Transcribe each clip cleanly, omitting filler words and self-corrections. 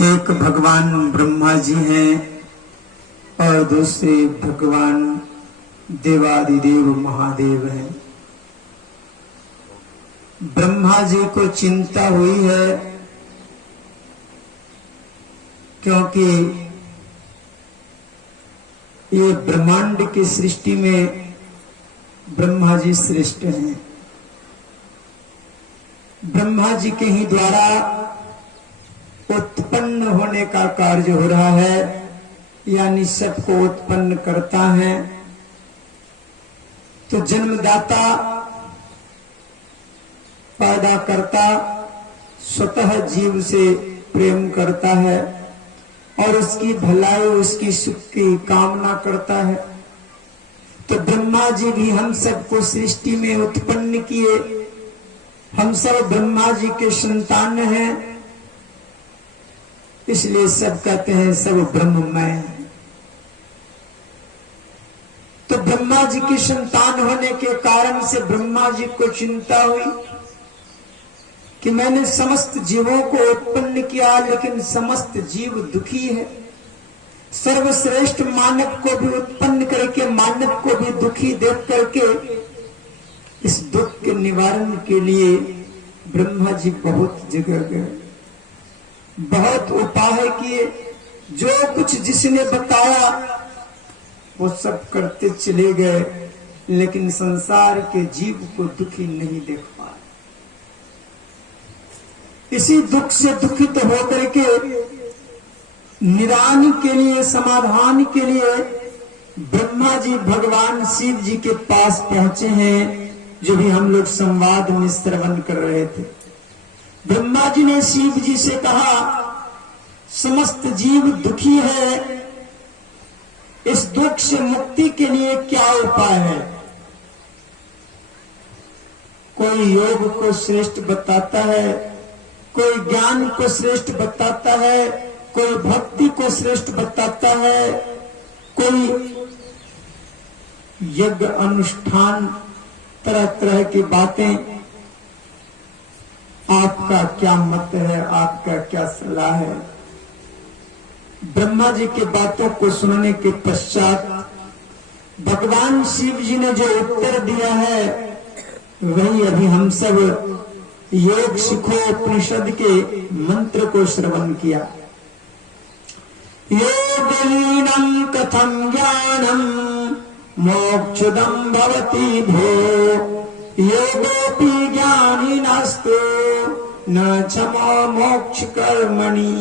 एक भगवान ब्रह्मा जी हैं और दूसरे भगवान देवादिदेव महादेव हैं। ब्रह्मा जी को चिंता हुई है क्योंकि ये ब्रह्मांड की सृष्टि में ब्रह्मा जी श्रेष्ठ हैं। ब्रह्मा जी के ही द्वारा उत्पन्न होने का कार्य हो रहा है, यानी सबको उत्पन्न करता है। तो जन्मदाता पैदा करता स्वतः जीव से प्रेम करता है और उसकी भलाई उसकी सुख की कामना करता है। तो ब्रह्मा जी भी हम सबको सृष्टि में उत्पन्न किए। हम सब ब्रह्मा जी के संतान हैं, इसलिए सब कहते हैं सब ब्रह्ममय है। तो ब्रह्मा जी की संतान होने के कारण से ब्रह्मा जी को चिंता हुई कि मैंने समस्त जीवों को उत्पन्न किया, लेकिन समस्त जीव दुखी है। सर्वश्रेष्ठ मानव को भी उत्पन्न करके मानव को भी दुखी देख करके इस दुख के निवारण के लिए ब्रह्मा जी बहुत जगह गए, बहुत उपाय किए। जो कुछ जिसने बताया वो सब करते चले गए, लेकिन संसार के जीव को दुखी नहीं देख पाए। इसी दुख से दुखित होकर के निदान के लिए, समाधान के लिए ब्रह्मा जी भगवान शिव जी के पास पहुंचे हैं, जो भी हम लोग संवाद में श्रवण कर रहे थे। ब्रह्मा जी ने शिव जी से कहा, समस्त जीव दुखी है, इस दुख से मुक्ति के लिए क्या उपाय है? कोई योग को श्रेष्ठ बताता है, कोई ज्ञान को श्रेष्ठ बताता है, कोई भक्ति को श्रेष्ठ बताता है, कोई यज्ञ अनुष्ठान, तरह तरह की बातें। आपका क्या मत है, आपका क्या सलाह है? ब्रह्मा जी की बातों को सुनने के पश्चात भगवान शिव जी ने जो उत्तर दिया है वही अभी हम सब योग सिखो उपनिषद के मंत्र को श्रवण किया। योगलीनं कथं ज्ञानं मोक्षदं भवति भो, योगोऽपि ज्ञानिनस्तु न क्षमो मोक्ष कर्मणि।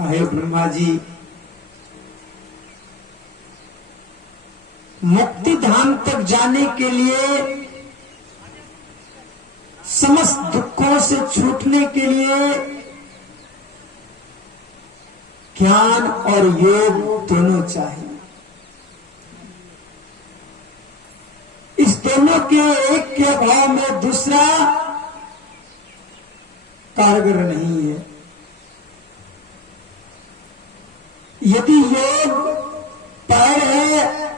हे ब्रह्मा जी, मुक्ति धाम तक जाने के लिए, समस्त दुखों से छूटने के लिए ज्ञान और योग दोनों चाहिए। इस दोनों के एक के अभाव में दूसरा कारगर नहीं है। यदि योग पैर है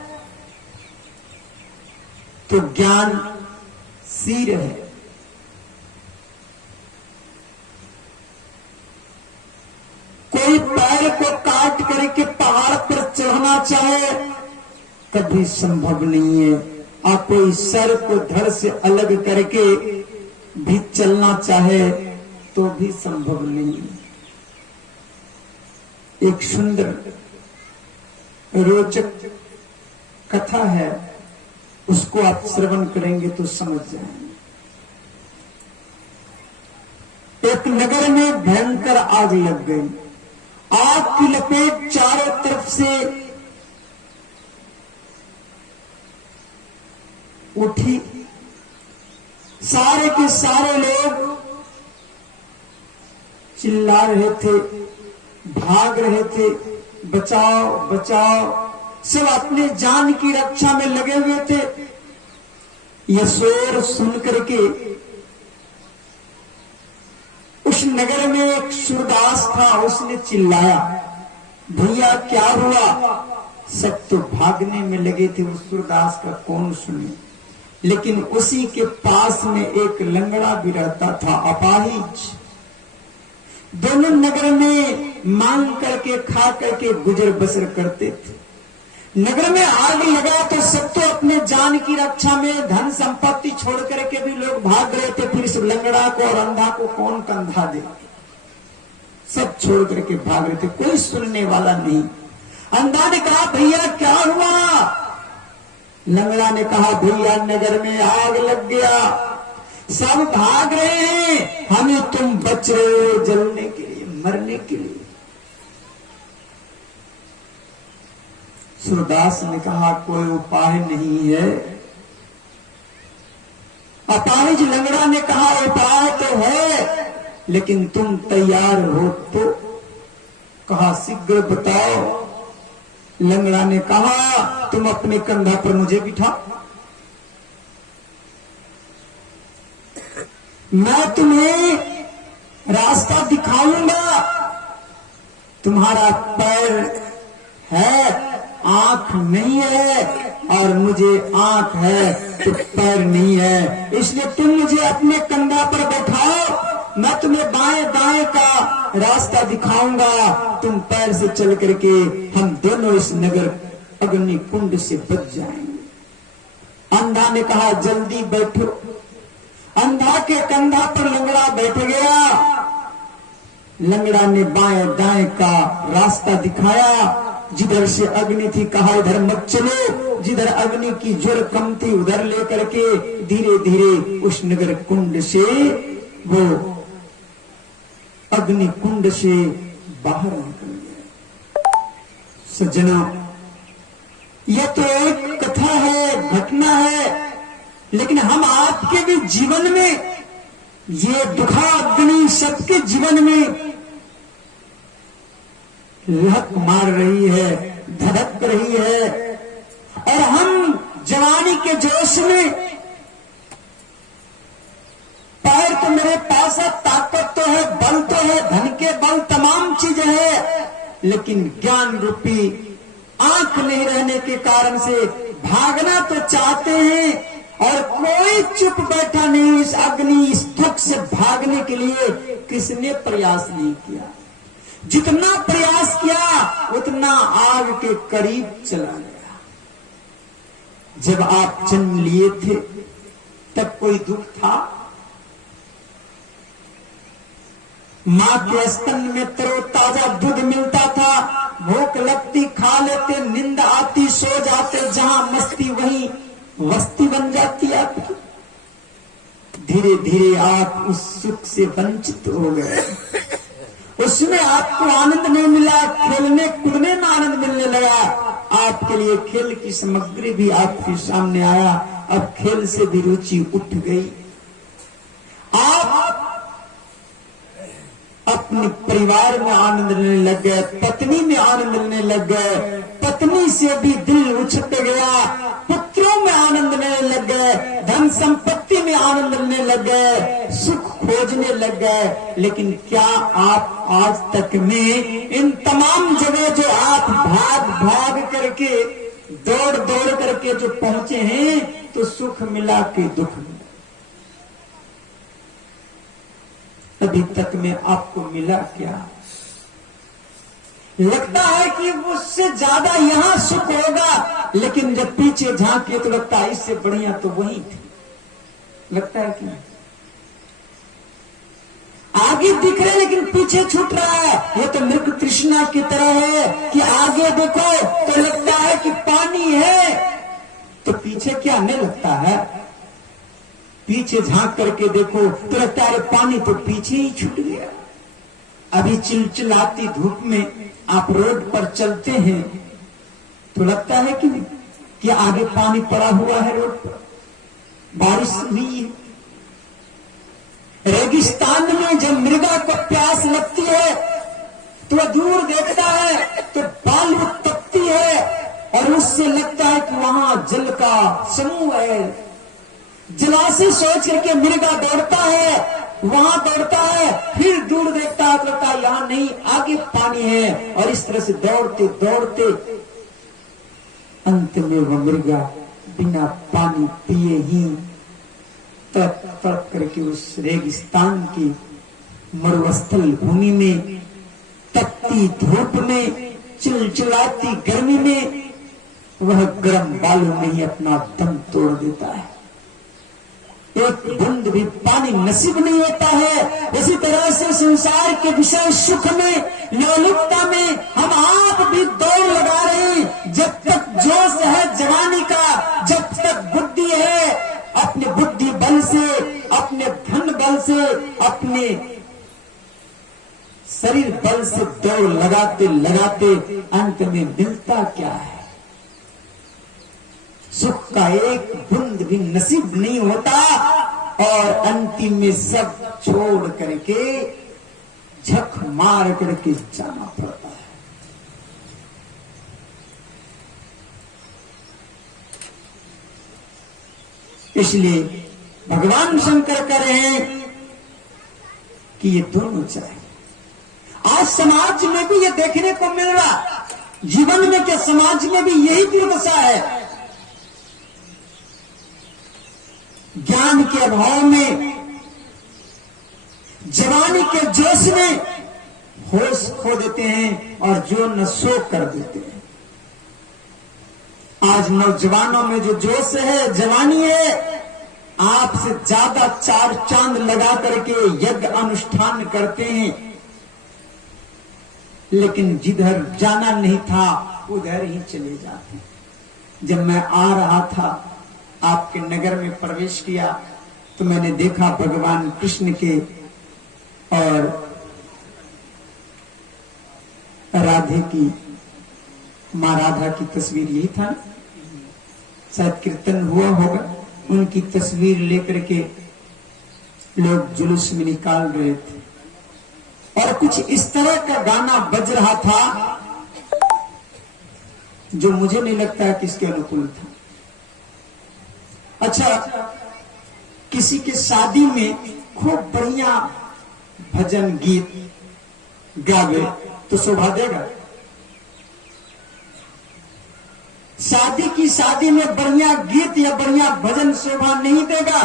तो ज्ञान सिर है। कोई पैर को काट करके पहाड़ पर चढ़ना चाहे कभी संभव नहीं है, और कोई सर को धड़ से अलग करके भी चलना चाहे तो भी संभव नहीं है। एक सुंदर रोचक कथा है, उसको आप श्रवण करेंगे तो समझ जाएंगे। एक नगर में भयंकर आग लग गई। आग की लपेट चारों तरफ से उठी। सारे के सारे लोग चिल्ला रहे थे, भाग रहे थे, बचाओ बचाओ, सब अपने जान की रक्षा में लगे हुए थे। यह शोर सुन करके उस नगर में एक सूरदास था, उसने चिल्लाया, भैया क्या हुआ? सब तो भागने में लगे थे, उस सूरदास का कौन सुने। लेकिन उसी के पास में एक लंगड़ा भी रहता था, अपाहिज। दोनों नगर में मांग करके खा करके गुजर बसर करते थे। नगर में आग लगा तो सब तो अपने जान की रक्षा में धन संपत्ति छोड़ करके भी लोग भाग रहे थे। फिर इस लंगड़ा को और अंधा को कौन कंधा दे, सब छोड़ करके भाग रहे थे, कोई सुनने वाला नहीं। अंधा ने कहा भैया क्या हुआ? लंगड़ा ने कहा भैया नगर में आग लग गया, सब भाग रहे हैं, हमें तुम बच रहे हो जलने के लिए, मरने के लिए। सूरदास ने कहा कोई उपाय नहीं है। अपाहिज लंगड़ा ने कहा उपाय तो है, लेकिन तुम तैयार हो तो? कहा शीघ्र बताओ। लंगड़ा ने कहा तुम अपने कंधा पर मुझे बिठाओ, मैं तुम्हें रास्ता दिखाऊंगा। तुम्हारा पैर है, आंख नहीं है, और मुझे आंख है तो पैर नहीं है, इसलिए तुम मुझे अपने कंधा पर बैठाओ, मैं तुम्हें बाएं दाएं का रास्ता दिखाऊंगा, तुम पैर से चल करके हम दोनों इस नगर अग्नि कुंड से बच जाएंगे। अंधा ने कहा जल्दी बैठो। अंधा के कंधा पर लंगड़ा बैठ गया। लंगड़ा ने बाएं दाएं का रास्ता दिखाया। जिधर से अग्नि थी कहा इधर मत चलो, जिधर अग्नि की जोर कम थी उधर लेकर के धीरे धीरे उस नगर कुंड से वो अग्नि कुंड से बाहर निकल गया। सज्जना, यह तो एक कथा है, घटना है, लेकिन हम आपके भी जीवन में ये दुखा अग्नि सबके जीवन में लहक मार रही है, धड़क रही है, और हम जवानी के जोश में पैर तो मेरे पास है, ताकत तो है, बल तो है, धन के बल तमाम चीजें है, लेकिन ज्ञान रूपी आंख नहीं रहने के कारण से भागना तो चाहते हैं, और कोई चुप बैठा नहीं इस अग्नि इस दुख से भागने के लिए। किसने प्रयास नहीं किया, जितना प्रयास किया उतना आग के करीब चला गया। जब आप जन्म लिए थे तब कोई दुख था? मां के स्तन में तरोताजा दूध मिलता था, भूख लगती खा लेते, नींद आती सो जाते, जहां मस्ती वहीं वस्ती बन जाती आपकी। धीरे धीरे आप उस सुख से वंचित हो गए, उसमें आपको आनंद नहीं मिला, खेलने कूदने में आनंद मिलने लगा। आपके लिए खेल की सामग्री भी आपके सामने आया, अब खेल से भी रुचि उठ गई। आप अपने परिवार में आनंद लेने लग गए, पत्नी में आनंद लेने लग गए, पत्नी से भी दिल उछट गया, पुत्रों में आनंद लेने लग गए, धन संपत्ति में आनंद लेने लग गए, सुख खोजने लग गए। लेकिन क्या आप आज तक में इन तमाम जगह जो आप भाग भाग करके दौड़ दौड़ करके जो पहुंचे हैं, तो सुख मिला कि दुख मिला? अभी तक में आपको मिला क्या? लगता है कि उससे ज्यादा यहां सुख होगा, लेकिन जब पीछे झांके तो लगता है इससे बढ़िया तो वही थी। लगता है कि आगे दिख रहे लेकिन पीछे छूट रहा है। ये तो मृग तृष्णा की तरह है कि आगे देखो तो लगता है कि पानी है, तो पीछे क्या नहीं लगता है? पीछे झांक करके देखो तो लगता है पानी तो पीछे ही छूट गया। अभी चिलचिलाती धूप में आप रोड पर चलते हैं तो लगता है कि आगे पानी पड़ा हुआ है, रोड पर बारिश हुई है। रेगिस्तान में जब मृगा को प्यास लगती है तो वह दूर देखता है तो बालू तपती है, और उससे लगता है कि वहां जल का समूह है। जलाशय सोच करके मृगा दौड़ता है, वहां दौड़ता है, फिर दूर देखता है तो लगता है यहां नहीं, आगे पानी है, और इस तरह से दौड़ते दौड़ते अंत में वह मृगा बिना पानी पिए ही तड़प तड़प करके उस रेगिस्तान की मरुस्थल भूमि में तपती धूप में, चिलचिलाती गर्मी में वह गर्म बालों में ही अपना दम तोड़ देता है। एक बूंद भी पानी नसीब नहीं होता है। उसी तरह से संसार के विषय सुख में, लौलिकता में हम आप भी दौड़ लगा रहे हैं। जब तक जोश है जवानी का, जब तक बुद्धि है, अपने बुद्धि बल से, अपने धन बल से, अपने शरीर बल से दौड़ लगाते लगाते अंत में मिलता क्या है? सुख का एक बूंद भी नसीब नहीं होता और अंतिम में सब छोड़ करके झक मार करके जाना पड़ता है। इसलिए भगवान शंकर कह रहे हैं कि ये दोनों चाहिए। आज समाज में भी ये देखने को मिल रहा, जीवन में क्या समाज में भी यही दुर्दशा है। ज्ञान के अभाव में, जवानी के जोश में होश खो देते हैं और जो न सो कर देते हैं। आज नौजवानों में जो जोश है, जवानी है, आपसे ज्यादा चार चांद लगा करके यज्ञ अनुष्ठान करते हैं, लेकिन जिधर जाना नहीं था उधर ही चले जाते हैं। जब मैं आ रहा था, आपके नगर में प्रवेश किया, तो मैंने देखा भगवान कृष्ण के और राधे की, मां राधा की तस्वीर यही था, शायद कीर्तन हुआ होगा, उनकी तस्वीर लेकर के लोग जुलूस में निकाल रहे थे और कुछ इस तरह का गाना बज रहा था जो मुझे नहीं लगता है किसके अनुकूल था। अच्छा, किसी के शादी में खूब बढ़िया भजन गीत गावे तो शोभा देगा? शादी में बढ़िया गीत या बढ़िया भजन शोभा नहीं देगा।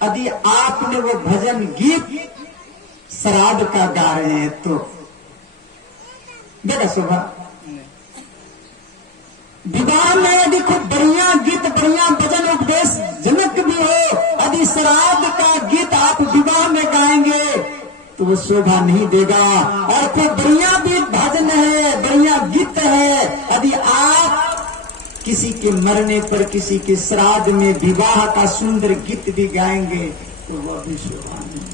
यदि आपने वो भजन गीत श्राद्ध का गा रहे हैं तो देगा शोभा? विवाह में यदि खूब बढ़िया गीत, बढ़िया भजन उपदेश जनक भी हो, यदि श्राद्ध का गीत आप विवाह में गाएंगे तो वो शोभा नहीं देगा। और कोई बढ़िया भी भजन है, बढ़िया गीत है, यदि आप किसी के मरने पर, किसी के श्राद्ध में विवाह का सुंदर गीत भी गाएंगे तो वो भी शोभा नहीं।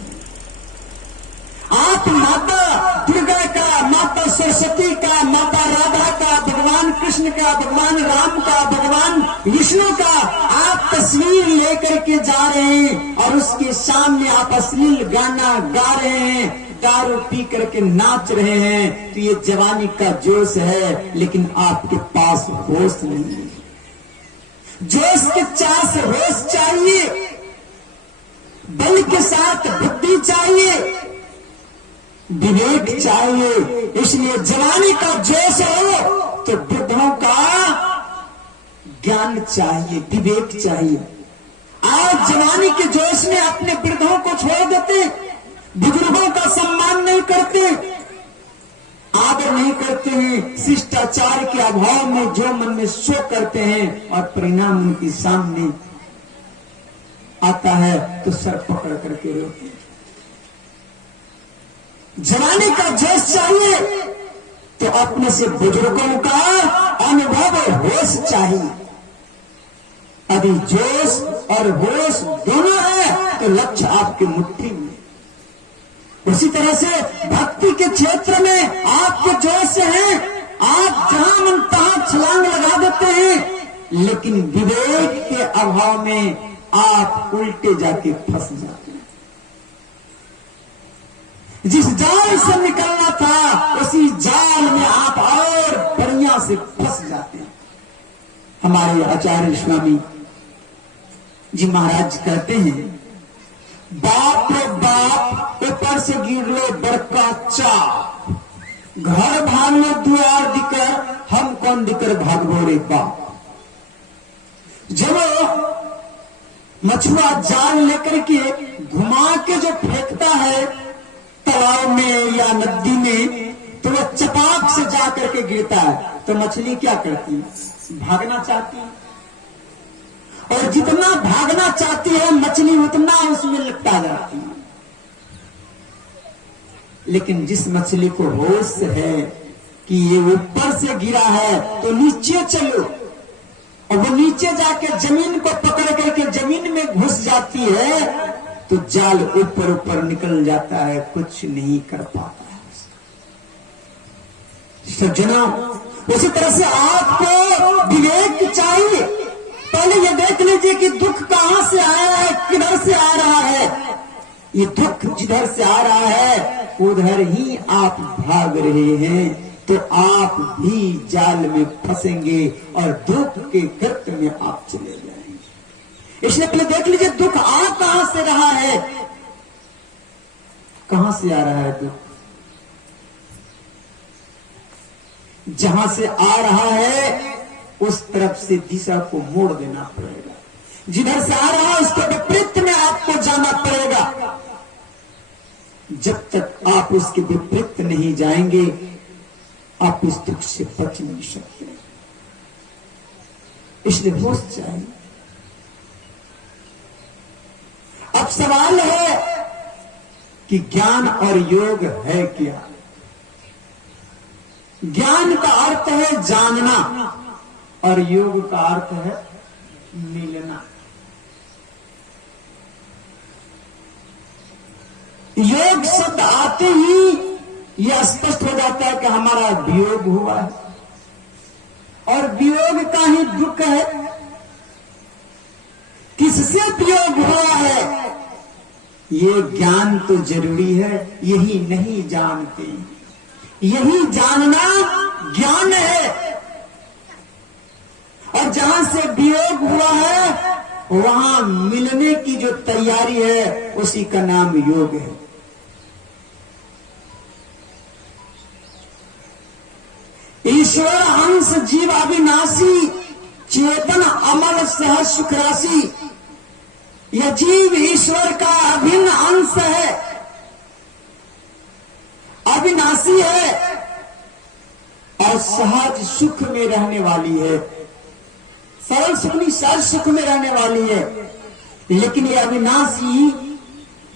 आप माता दुर्गा का, माता सरस्वती का, माता राधा का, भगवान कृष्ण का, भगवान राम का, भगवान विष्णु का आप तस्वीर लेकर के जा रहे हैं और उसके सामने आप अश्लील गाना गा रहे हैं, दारू पी करके नाच रहे हैं, तो ये जवानी का जोश है, लेकिन आपके पास होश नहीं है। जोश के चास होश चाहिए, बल के साथ बुद्धि चाहिए, विवेक चाहिए। इसलिए जवानी का जोश हो तो वृद्धों का ज्ञान चाहिए, विवेक चाहिए। आज जवानी के जोश में अपने वृद्धों को छोड़ देते, बुजुर्गों का सम्मान नहीं करते, आदर नहीं करते हैं, शिष्टाचार के अभाव में जो मन में सो करते हैं और परिणाम उनके सामने आता है तो सर पकड़ करके रोते हैं। जवानी का जोश चाहिए तो अपने से बुजुर्गों का अनुभव होश चाहिए। यदि जोश और होश दोनों है तो लक्ष्य आपकी मुट्ठी में। उसी तरह से भक्ति के क्षेत्र में आपके जोश हैं, आप जहां मन तहां छलांग लगा देते हैं, लेकिन विवेक के अभाव में आप उल्टे जाके फंस जाते हैं। जिस जाल से निकलना था उसी जाल में आप और बढ़िया से फंस जाते हैं। हमारे आचार्य स्वामी जी महाराज कहते हैं, बाप रे बाप ऊपर से गिर लो बड़का चाप, घर भागलो द्वार दिकर, हम कौन दिकर भागो रे बाप। जब मछुआ जाल लेकर के घुमा के जो फेंकता है तालाब में या नदी में, तो वह चपाक से जा करके गिरता है, तो मछली क्या करती है? भागना चाहती है, और जितना भागना चाहती है मछली उतना उसमें लपटा जाती है। लेकिन जिस मछली को होश है कि ये ऊपर से गिरा है तो नीचे चलो, और वो नीचे जाके जमीन को पकड़ करके जमीन में घुस जाती है, तो जाल ऊपर ऊपर निकल जाता है, कुछ नहीं कर पाता है। सज्जना, उसी तरह से आपको विवेक चाहिए। पहले ये देख लीजिए कि दुख कहां से आया है, किधर से आ रहा है। ये दुख जिधर से आ रहा है उधर ही आप भाग रहे हैं, तो आप भी जाल में फंसेंगे और दुख के गर्त में आप चले जाएंगे। इसलिए पहले देख लीजिए दुख आ कहां से रहा है, कहां से आ रहा है दुख। जहां से आ रहा है उस तरफ से दिशा को मोड़ देना पड़ेगा। जिधर से आ रहा है उसके विपरीत में आपको जाना पड़ेगा। जब तक आप उसके विपरीत नहीं जाएंगे आप इस दुख से बच नहीं सकते। इसलिए होश चाहिए। अब सवाल है कि ज्ञान और योग है क्या? ज्ञान का अर्थ है जानना और योग का अर्थ है मिलना। योग शब्द आते ही यह स्पष्ट हो जाता है कि हमारा वियोग हुआ है, और वियोग का ही दुख है। किससे वियोग हुआ है ये ज्ञान तो जरूरी है, यही नहीं जानते। यही जानना ज्ञान है। और जहां से वियोग हुआ है वहां मिलने की जो तैयारी है उसी का नाम योग है। ईश्वर अंश जीव अविनाशी, चेतन अमर सह सुख राशि। यह जीव ईश्वर का अभिन्न अंश है, अविनाशी है और सहज सुख में रहने वाली है। सरल सुखनी सहज सुख में रहने वाली है। लेकिन यह अविनाशी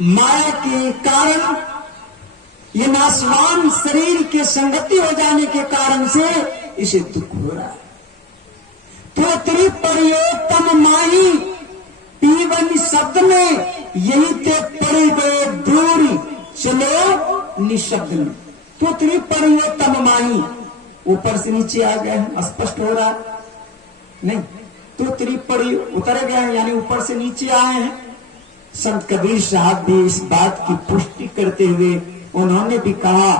माया के कारण, ये नाशवान शरीर के संगति हो जाने के कारण से इसे दुख हो रहा है। तो त्रिपर्योत्तम माही पीवन शब्द में यही ते पड़ी गए दूरी, चलो निशब्द में। तो त्रिपर्योत्तम माही, ऊपर से नीचे आ गए हैं, स्पष्ट हो रहा है नहीं? तो त्रिपड़ी उतर गए हैं, यानी ऊपर से नीचे आए हैं। संत कबीर साहब भी इस बात की पुष्टि करते हुए उन्होंने भी कहा,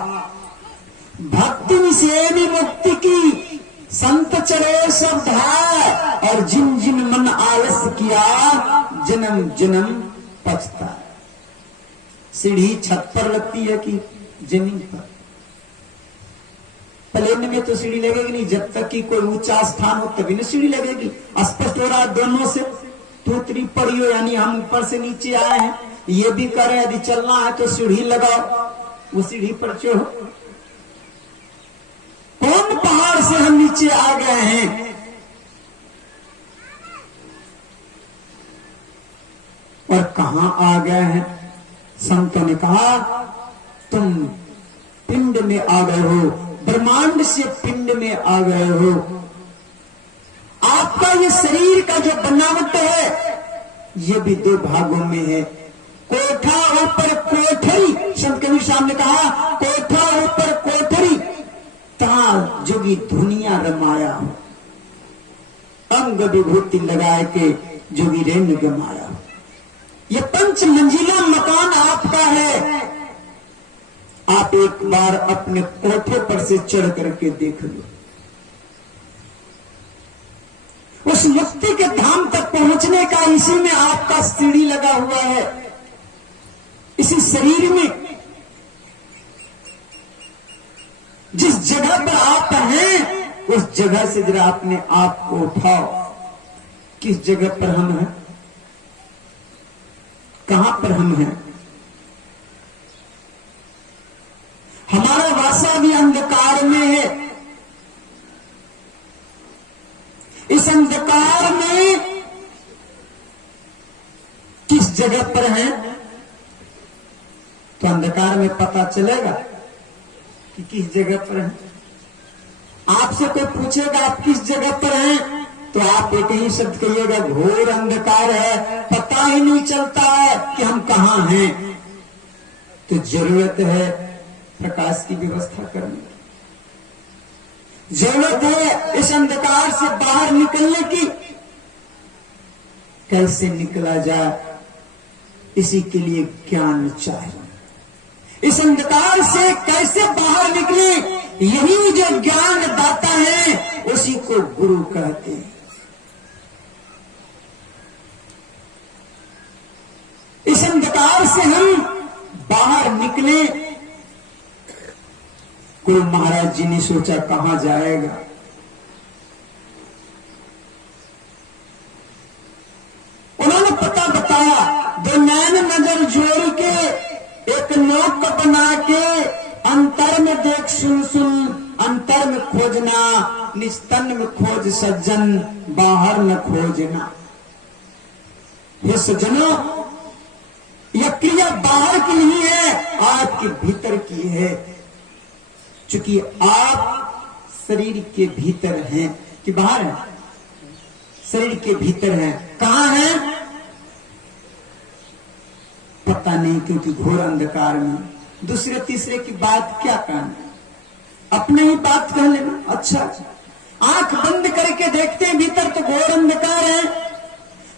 भक्ति निषेध मुक्ति की संत चले शब्द है, और जिन जिन मन आलस किया जन्म जन्म पछता। सीढ़ी छत पर लगती है कि जमीन पर? प्लेन में तो सीढ़ी लगेगी नहीं, जब तक कि कोई ऊंचा स्थान हो तभी ना सीढ़ी लगेगी। स्पष्ट हो रहा है दोनों से। तो त्रिपड़ियों यानी हम ऊपर से नीचे आए हैं, ये भी कर रहे हैं यदि चलना है तो सीढ़ी लगाओ, वो सीढ़ी पर चढ़ो। कौन पहाड़ से हम नीचे आ गए हैं? और कहां आ गए हैं? संतों ने कहा तुम पिंड में आ गए हो, ब्रह्मांड से पिंड में आ गए हो। आपका ये शरीर का जो बनावट है ये भी दो भागों में है। कोठा ऊपर कोठरी, संत कबीर साहब ने कहा कोठा ऊपर कोठरी, तहां जोगी धुनिया रमाया हो। अंग विभूति लगाए के जोगी रेन गमाया हो। ये 5 मंजिला मकान आपका है। आप एक बार अपने कोठे पर से चढ़ करके देख लो। उस मुक्ति के धाम तक पहुंचने का इसी में आपका सीढ़ी लगा हुआ है, इसी शरीर में। जिस जगह पर आप हैं उस जगह से जरा अपने आप को उठाओ। किस जगह पर हम हैं? कहां पर हम हैं? पता चलेगा कि किस जगह पर है। आपसे कोई पूछेगा आप किस जगह पर हैं, तो आप एक ही शब्द कहिएगा घोर अंधकार है, पता ही नहीं चलता है कि हम कहां हैं। तो जरूरत है प्रकाश की व्यवस्था करने की, जरूरत है इस अंधकार से बाहर निकलने की। कैसे निकला जाए, इसी के लिए ज्ञान चाहिए। इस अंधकार से कैसे बाहर निकले, यही जो ज्ञान दाता है उसी को गुरु कहते हैं। इस अंधकार से हम बाहर निकले। गुरु महाराज जी ने सोचा कहां जाएगा। उन्होंने पता बताया, दो नैन नजर जोड़ के एक नोक बना के अंतर में देख सुन सुन, अंतर में खोजना, निस्तन में खोज सज्जन, बाहर न खोजना। ये सज्जनों, यह क्रिया बाहर की नहीं है, आपके भीतर की है। चूंकि आप शरीर के भीतर हैं कि बाहर हैं, शरीर के भीतर हैं। कहां हैं पता नहीं, क्योंकि घोर अंधकार में दूसरे तीसरे की बात क्या कहना, अपने ही बात कह लेना। अच्छा, आंख बंद करके देखते हैं भीतर तो घोर अंधकार है।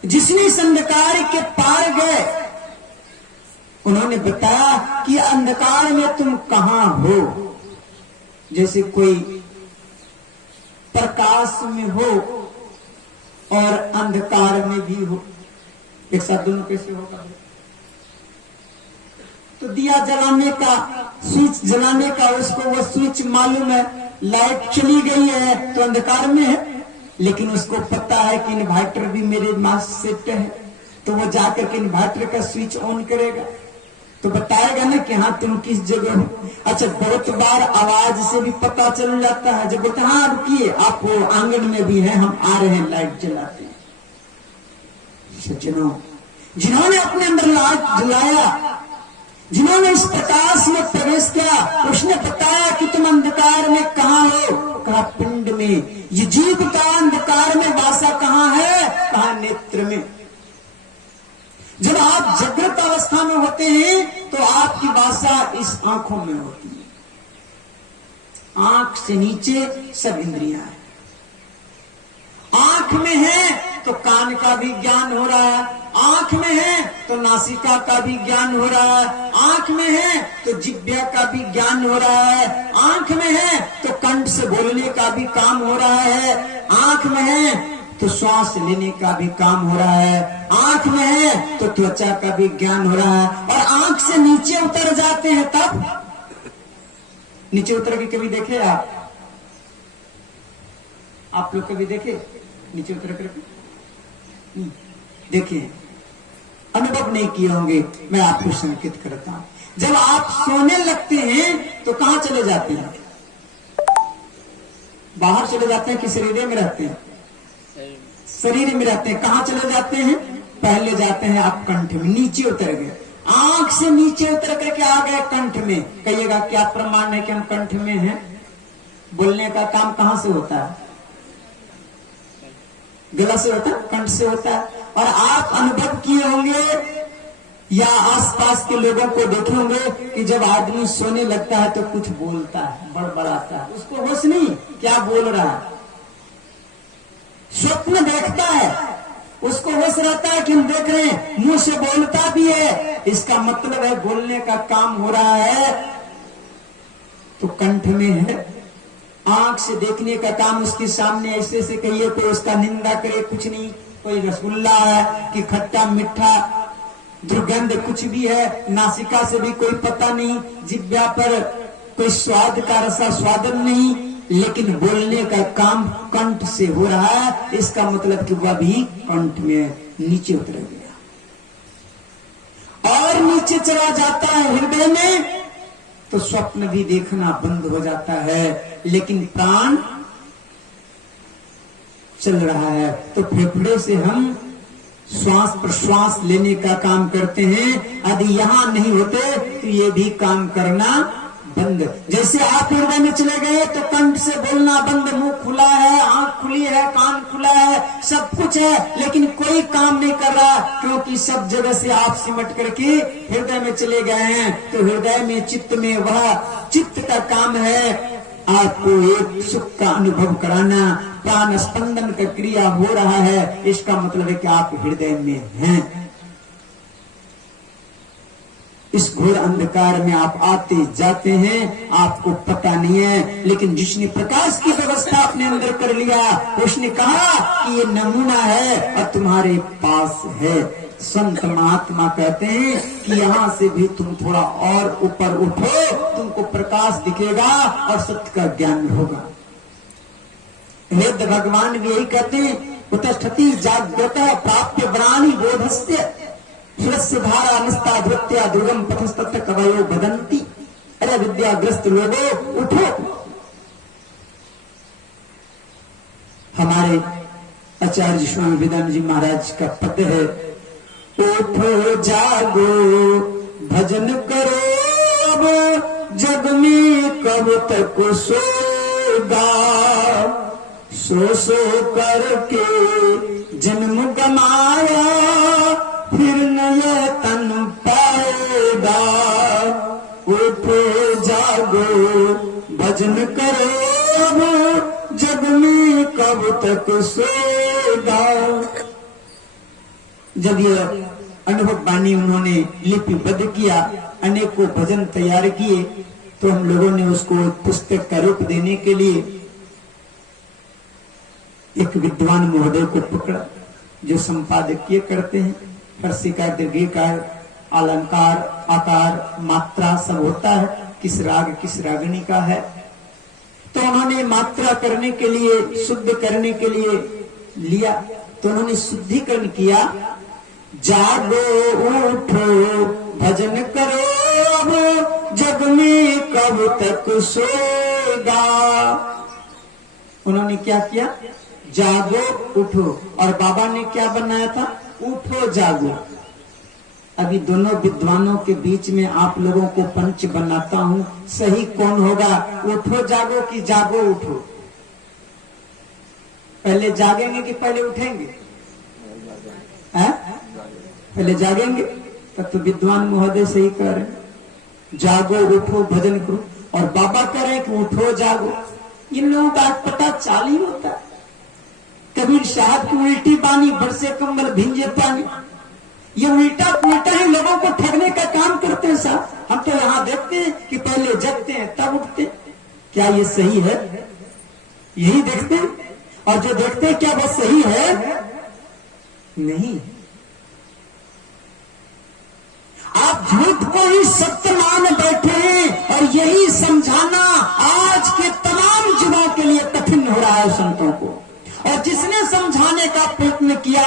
जिसने इस अंधकार के पार गए, उन्होंने बताया कि अंधकार में तुम कहां हो। जैसे कोई प्रकाश में हो और अंधकार में भी हो, एक साथ दोनों कैसे होगा। तो दिया जलाने का, स्विच जलाने का, उसको वो स्विच मालूम है, लाइट चली गई है तो अंधकार में है, लेकिन उसको पता है कि इन्वर्टर भी मेरे मास सेट है, तो वो जाकर के इन्वर्टर का स्विच ऑन करेगा तो बताएगा ना कि हाँ तुम किस जगह हो। अच्छा, बहुत बार आवाज से भी पता चल जाता है। जब बोलते हाँ रुकिए, आप वो आंगन में भी हैं, हम आ रहे हैं, लाइट जलाते हैं। सज्जनों, जिन्होंने अपने अंदर लाइट जलाया, जिन्होंने इस प्रकाश में प्रवेश किया, उसने बताया कि तुम अंधकार में कहां हो। कहा पिंड में। ये जीव का अंधकार में वासा कहां है, कहा नेत्र में। जब आप जागृत अवस्था में होते हैं तो आपकी वासा इस आंखों में होती है। आंख से नीचे सब इंद्रियां हैं। आंख में है तो कान का भी ज्ञान हो रहा है, आंख में है तो नासिका का भी ज्ञान हो रहा है, आंख में है तो जिह्वा का भी ज्ञान हो रहा है, आंख में है तो कंठ से बोलने का भी काम हो रहा है, आंख में है तो श्वास लेने का भी काम हो रहा है, आंख में है तो त्वचा का भी ज्ञान हो रहा है। और आंख से नीचे उतर जाते हैं तब, नीचे उतर के कभी देखे आप लोग कभी देखे नीचे उतर करके? देखिए, अनुभव नहीं किए होंगे, मैं आपको संकेत करता हूं। जब आप सोने लगते हैं तो कहां चले जाते हैं? बाहर चले जाते हैं कि शरीर में रहते हैं? शरीर में रहते हैं। कहां चले जाते हैं? पहले जाते हैं आप कंठ में, नीचे उतर गए, आंख से नीचे उतर करके आ गए कंठ में। कहिएगा क्या प्रमाण है कि हम कंठ में हैं? बोलने का काम कहां से होता है? गला से होता है, कंठ से होता है। और आप अनुभव किए होंगे या आसपास के लोगों को देखे होंगे कि जब आदमी सोने लगता है तो कुछ बोलता है, बड़बड़ाता है, उसको होश नहीं क्या बोल रहा है। स्वप्न देखता है, उसको होश रहता है कि हम देख रहे हैं, मुंह से बोलता भी है, इसका मतलब है बोलने का काम हो रहा है तो कंठ में है। आंख से देखने का काम उसके सामने ऐसे से कहिए, कोई उसका निंदा करे कुछ नहीं, कोई रसगुल्ला है कि खट्टा मीठा दुर्गंध कुछ भी है, नासिका से भी कोई पता नहीं, जिह्वा पर कोई स्वाद का रसा स्वादन नहीं, लेकिन बोलने का काम कंठ से हो रहा है। इसका मतलब कि वह भी कंठ में नीचे उतर गया और नीचे चला जाता है हृदय में, तो स्वप्न भी देखना बंद हो जाता है, लेकिन प्राण चल रहा है। तो फेफड़े से हम श्वास प्रश्वास लेने का काम करते हैं। यदि यहां नहीं होते तो ये भी काम करना बंद। जैसे आप हृदय में चले गए तो कंठ से बोलना बंद, मुंह खुला है, आंख खुली है, कान खुला है, सब कुछ है, लेकिन कोई काम नहीं कर रहा, क्योंकि सब जगह से आप सिमट करके हृदय में चले गए हैं। तो हृदय में, चित्त में, वह चित्त का काम है आपको एक सुख का अनुभव कराना। प्राण स्पंदन का क्रिया हो रहा है, इसका मतलब है कि आप हृदय में हैं। इस घोर अंधकार में आप आते जाते हैं, आपको पता नहीं है, लेकिन जिसने प्रकाश की व्यवस्था अपने अंदर कर लिया, उसने कहा कि ये नमूना है और तुम्हारे पास है। संत महात्मा कहते हैं कि यहाँ से भी तुम थोड़ा और ऊपर उठो, तुमको प्रकाश दिखेगा और सत्य का ज्ञान होगा। वेद भगवान भी यही कहते हैं, उत्तिष्ठति जाग्रत प्राप्य वराणि बोधस्य धारा निस्ता धृत्या दुर्गम पथस्तत्र कवयो बदंती। अरे विद्याग्रस्त लोगों उठो। हमारे आचार्य स्वामी वेदांत जी महाराज का पद है, उठो जागो भजन करो, अब जग में कब तक सोगा, सो करके जन्म गमाया, फिर नया तन पाएगा। उठो जागो भजन करो, अब जग में कब तक सोगा। जब ये अनुभव बानी उन्होंने लिपिबद्ध किया, अनेकों भजन तैयार किए, तो हम लोगों ने उसको पुस्तक का रूप देने के लिए एक विद्वान महोदय को पकड़ा, जो संपादकीय करते हैं। हर्षिकार, दीर्घिकार, अलंकार, आकार, मात्रा सब होता है, किस राग किस रागनी का है। तो उन्होंने मात्रा करने के लिए, शुद्ध करने के लिए लिया, तो उन्होंने शुद्धिकरण किया। जागो उठो भजन करो, अब जग में कब तक सोएगा। उन्होंने क्या किया? जागो उठो। और बाबा ने क्या बनाया था? उठो जागो। अभी दोनों विद्वानों के बीच में आप लोगों को पंच बनाता हूं, सही कौन होगा? उठो जागो कि जागो उठो? पहले जागेंगे कि पहले उठेंगे? है? पहले जागेंगे। तब तो विद्वान महोदय सही कह रहे हैं, जागो उठो भजन करो। और बाबा कह रहे हैं कि उठो जागो। इन लोगों का पता चाल ही होता है। कबीर साहब की उल्टी बानी, बरसे कंबल भिंजे पानी, ये उल्टा पुल्टा ही लोगों को ठगने का काम करते हैं साहब। हम तो यहाँ देखते हैं कि पहले जगते हैं तब उठते। क्या ये सही है? यही देखते हैं। और जो देखते हैं क्या वो सही है? नहीं। आप झूठ को ही सत्य मान बैठे हैं, और यही समझाना आज के तमाम युवाओं के लिए कठिन हो रहा है, संतों को। और जिसने समझाने का प्रयत्न किया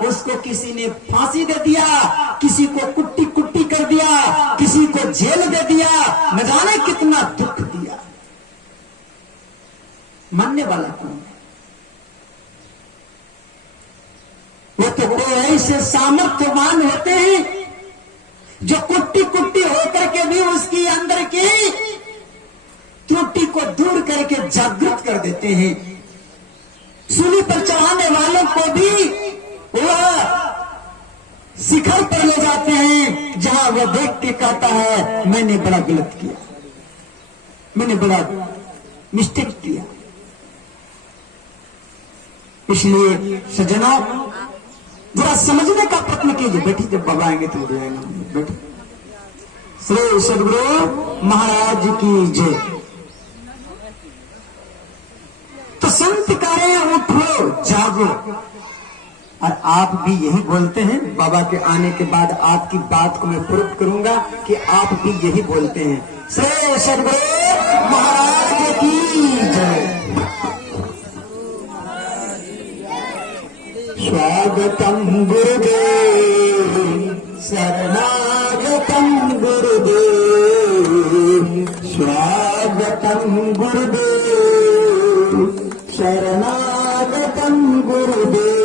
उसको किसी ने फांसी दे दिया, किसी को कुट्टी कुट्टी कर दिया, किसी को जेल दे दिया, न जाने कितना दुख दिया। मानने वाला कौन है? वो तो कोई ऐसे सामर्थ्यवान होते हैं जो कुट्टी कुट्टी होकर के भी उसकी अंदर की त्रुटि को दूर करके जागृत कर देते हैं। सूली पर चढ़ाने वालों को भी वह शिखर पर ले जाते हैं, जहां वह देख के कहता है मैंने बड़ा गलत किया, मैंने बड़ा मिस्टेक किया। इसलिए सज्जनों, जरा समझने का प्रयत्न कीजिए। बैठी, जब बाबा आएंगे तो बैठो। श्री सदगुरु महाराज की जय। तो संत करें उठो जागो। और आप भी यही बोलते हैं। बाबा के आने के बाद आपकी बात को मैं प्रूफ करूंगा कि आप भी यही बोलते हैं। श्री सदगुरु महाराज की जय। स्वागतम गुरुदेव, शरणागतम गुरुदेव, स्वागतम गुरुदेव, शरणागतम गुरुदेव।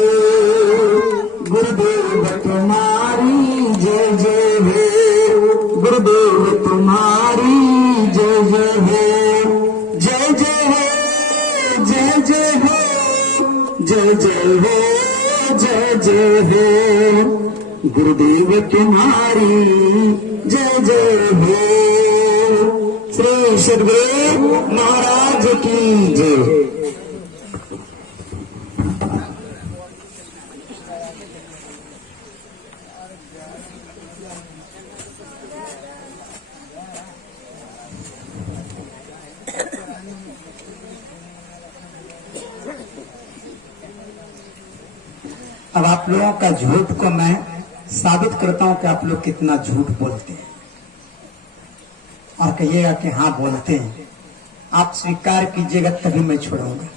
गुरुदेव तुम्हारी जय जय है, गुरुदेव जय जय हो, जय जय हो, जय जय हो, जय जय हो, जय जय हो, गुरुदेव तुम्हारी जय जय हो। श्री सद्गुरु महाराज की जय। अब आप लोगों का झूठ को मैं साबित करता हूं कि आप लोग कितना झूठ बोलते हैं, और कहिएगा कि हाँ बोलते हैं। आप स्वीकार कीजिएगा तभी मैं छोड़ूंगा।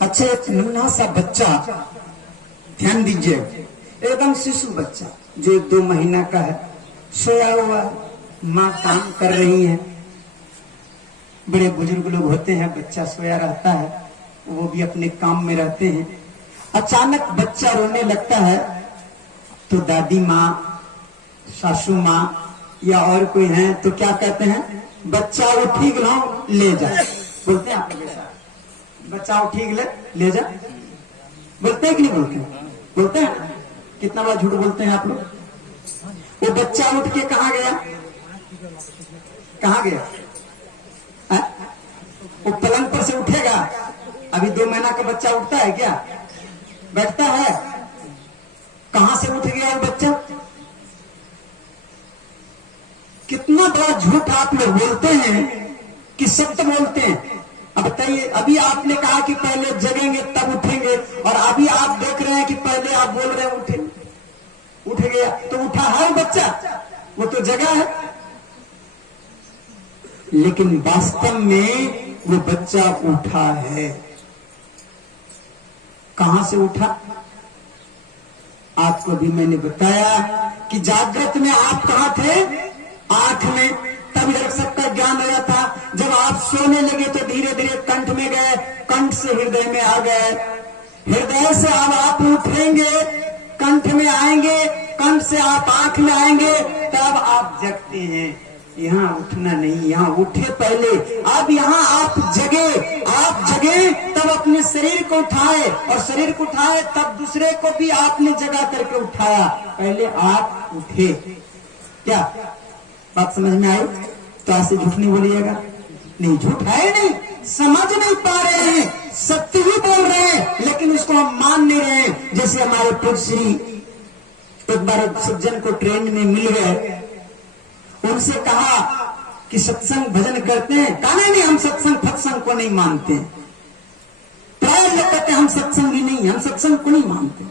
अच्छा, एक नन्हा सा बच्चा, ध्यान दीजिए, एकदम शिशु बच्चा जो 1-2 महीना का है, सोया हुआ, माँ काम कर रही है। बड़े बुजुर्ग लोग होते हैं, बच्चा सोया रहता है, वो भी अपने काम में रहते हैं। अचानक बच्चा रोने लगता है तो दादी माँ, सासू माँ या और कोई है तो क्या कहते हैं, बच्चा उठी गलाओ ले जा, बोलते हैं आप लोग ऐसा, बच्चा उठी गले ले जा, बोलते हैं कि नहीं बोलते? बोलते हैं। कितना बार झूठ बोलते हैं आप लोग? वो बच्चा उठ के कहाँ गया? कहाँ गया? वो पलंग पर से उठेगा? अभी 2 महीना का बच्चा उठता है क्या? बैठता है? कहां से उठ गया वो बच्चा? कितना बड़ा झूठ आप लोग बोलते हैं कि सत्य बोलते हैं। अब बताइए, अभी आपने कहा कि पहले जगेंगे तब उठेंगे, और अभी आप देख रहे हैं कि पहले आप बोल रहे हैं उठेंगे, उठ गया तो उठा है वो बच्चा, वो तो जगा है। लेकिन वास्तव में वो बच्चा उठा है। कहां से उठा? आपको भी मैंने बताया कि जागृत में आप कहां थे? आंख में। तब इधर सबका ज्ञान आया था। जब आप सोने लगे तो धीरे धीरे कंठ में गए, कंठ से हृदय में आ गए, हृदय से अब आप उठेंगे, कंठ में आएंगे, कंठ से आप आंख में आएंगे, तब आप जगते हैं। यहाँ उठना नहीं, यहाँ उठे पहले। अब यहाँ आप जगे तब अपने शरीर को उठाए, और शरीर को उठाए तब दूसरे को भी आपने जगा करके उठाया। पहले आप उठे। क्या बात समझ में आई? तो ऐसे झूठ नहीं बोलिएगा। नहीं, झूठ है नहीं, समझ नहीं पा रहे हैं, सत्य ही बोल रहे हैं, लेकिन उसको हम मान नहीं रहे हैं। जैसे हमारे पूज्य श्री एक बार सज्जन को ट्रेन में मिल गए, उनसे कहा कि सत्संग भजन करते हैं? कहा नहीं, हम सत्संग फत्संग को नहीं मानते। प्राय लोग कहते हैं हम सत्संगी नहीं, हम सत्संग को नहीं मानते।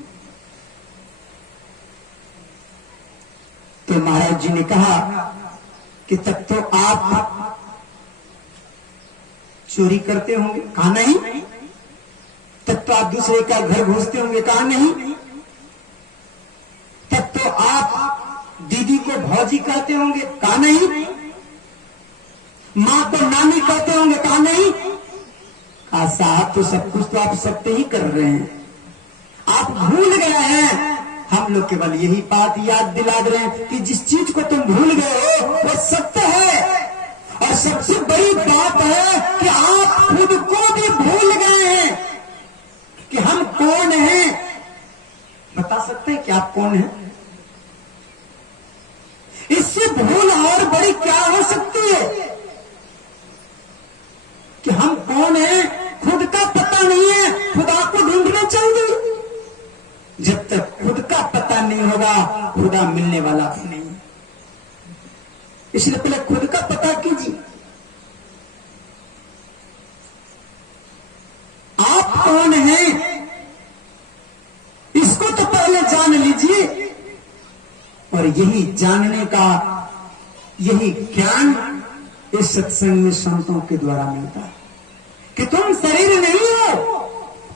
तो महाराज जी ने कहा कि तब तो आप चोरी करते होंगे? कहा नहीं। तब तो आप दूसरे का घर घुसते होंगे? कहा नहीं। तब तो आप दीदी को भौजी कहते होंगे? कहा नहीं। मां को नानी कहते होंगे? कहा नहीं। कहा साहब तो सब कुछ तो आप सत्य ही कर रहे हैं, आप भूल गए हैं। हम लोग केवल यही बात याद दिला रहे हैं कि जिस चीज को तुम भूल गए हो वो सत्य है। और सबसे बड़ी बात है कि आप खुद को भी भूल गए हैं कि हम कौन हैं। बता सकते हैं कि आप कौन हैं? इससे भूल और बड़ी क्या हो सकती है कि हम कौन हैं? खुद का पता नहीं है, खुदा को ढूंढने चल दी। जब तक खुद का पता नहीं होगा, खुदा मिलने वाला भी नहीं है। इसलिए पहले खुद का पता कीजिए। आप कौन हैं इसको तो पहले जान लीजिए। और यही जानने का, यही ज्ञान इस सत्संग में संतों के द्वारा मिलता है कि तुम शरीर नहीं हो,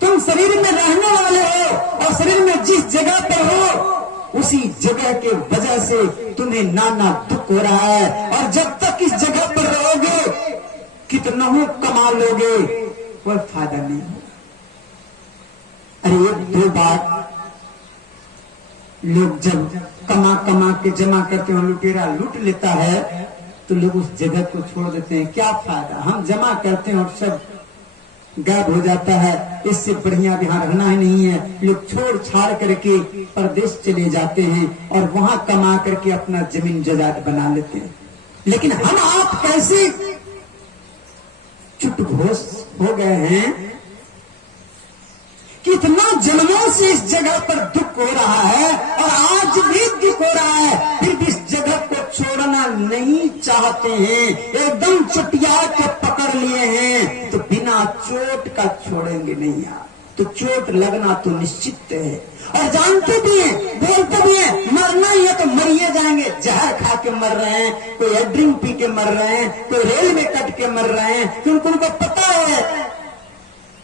तुम शरीर में रहने वाले हो, और शरीर में जिस जगह पर हो उसी जगह के वजह से तुम्हें नाना दुख हो रहा है। और जब तक इस जगह पर रहोगे, कितना हो कमा लोगे, कोई फायदा नहीं हो। अरे 1-2 बार लोग जब कमा कमा के जमा करते हो, लुटेरा लूट लेता है, तो लोग उस जगह को छोड़ देते हैं। क्या फायदा, हम जमा करते हैं और सब गायब हो जाता है। इससे बढ़िया यहाँ रहना ही नहीं है। लोग छोड़ छाड़ करके परदेश चले जाते हैं और वहां कमा करके अपना जमीन जायदाद बना लेते हैं। लेकिन हम आप कैसे चुटघोष हो गए हैं कि इतना जन्मों से इस जगह पर दुख हो रहा है और आज भी दुख हो रहा है, फिर भी इस जगह को छोड़ना नहीं चाहते हैं। एकदम चुटिया के पकड़ लिए हैं तो बिना चोट का छोड़ेंगे नहीं यार। तो चोट लगना तो निश्चित है और जानते भी हैं, बोलते भी हैं, मरना ही है तो मरिए जाएंगे। जहर खा के मर रहे हैं, कोई ड्रिंक पी के मर रहे हैं, कोई रेल में कट के मर रहे हैं, क्योंकि उनको पता है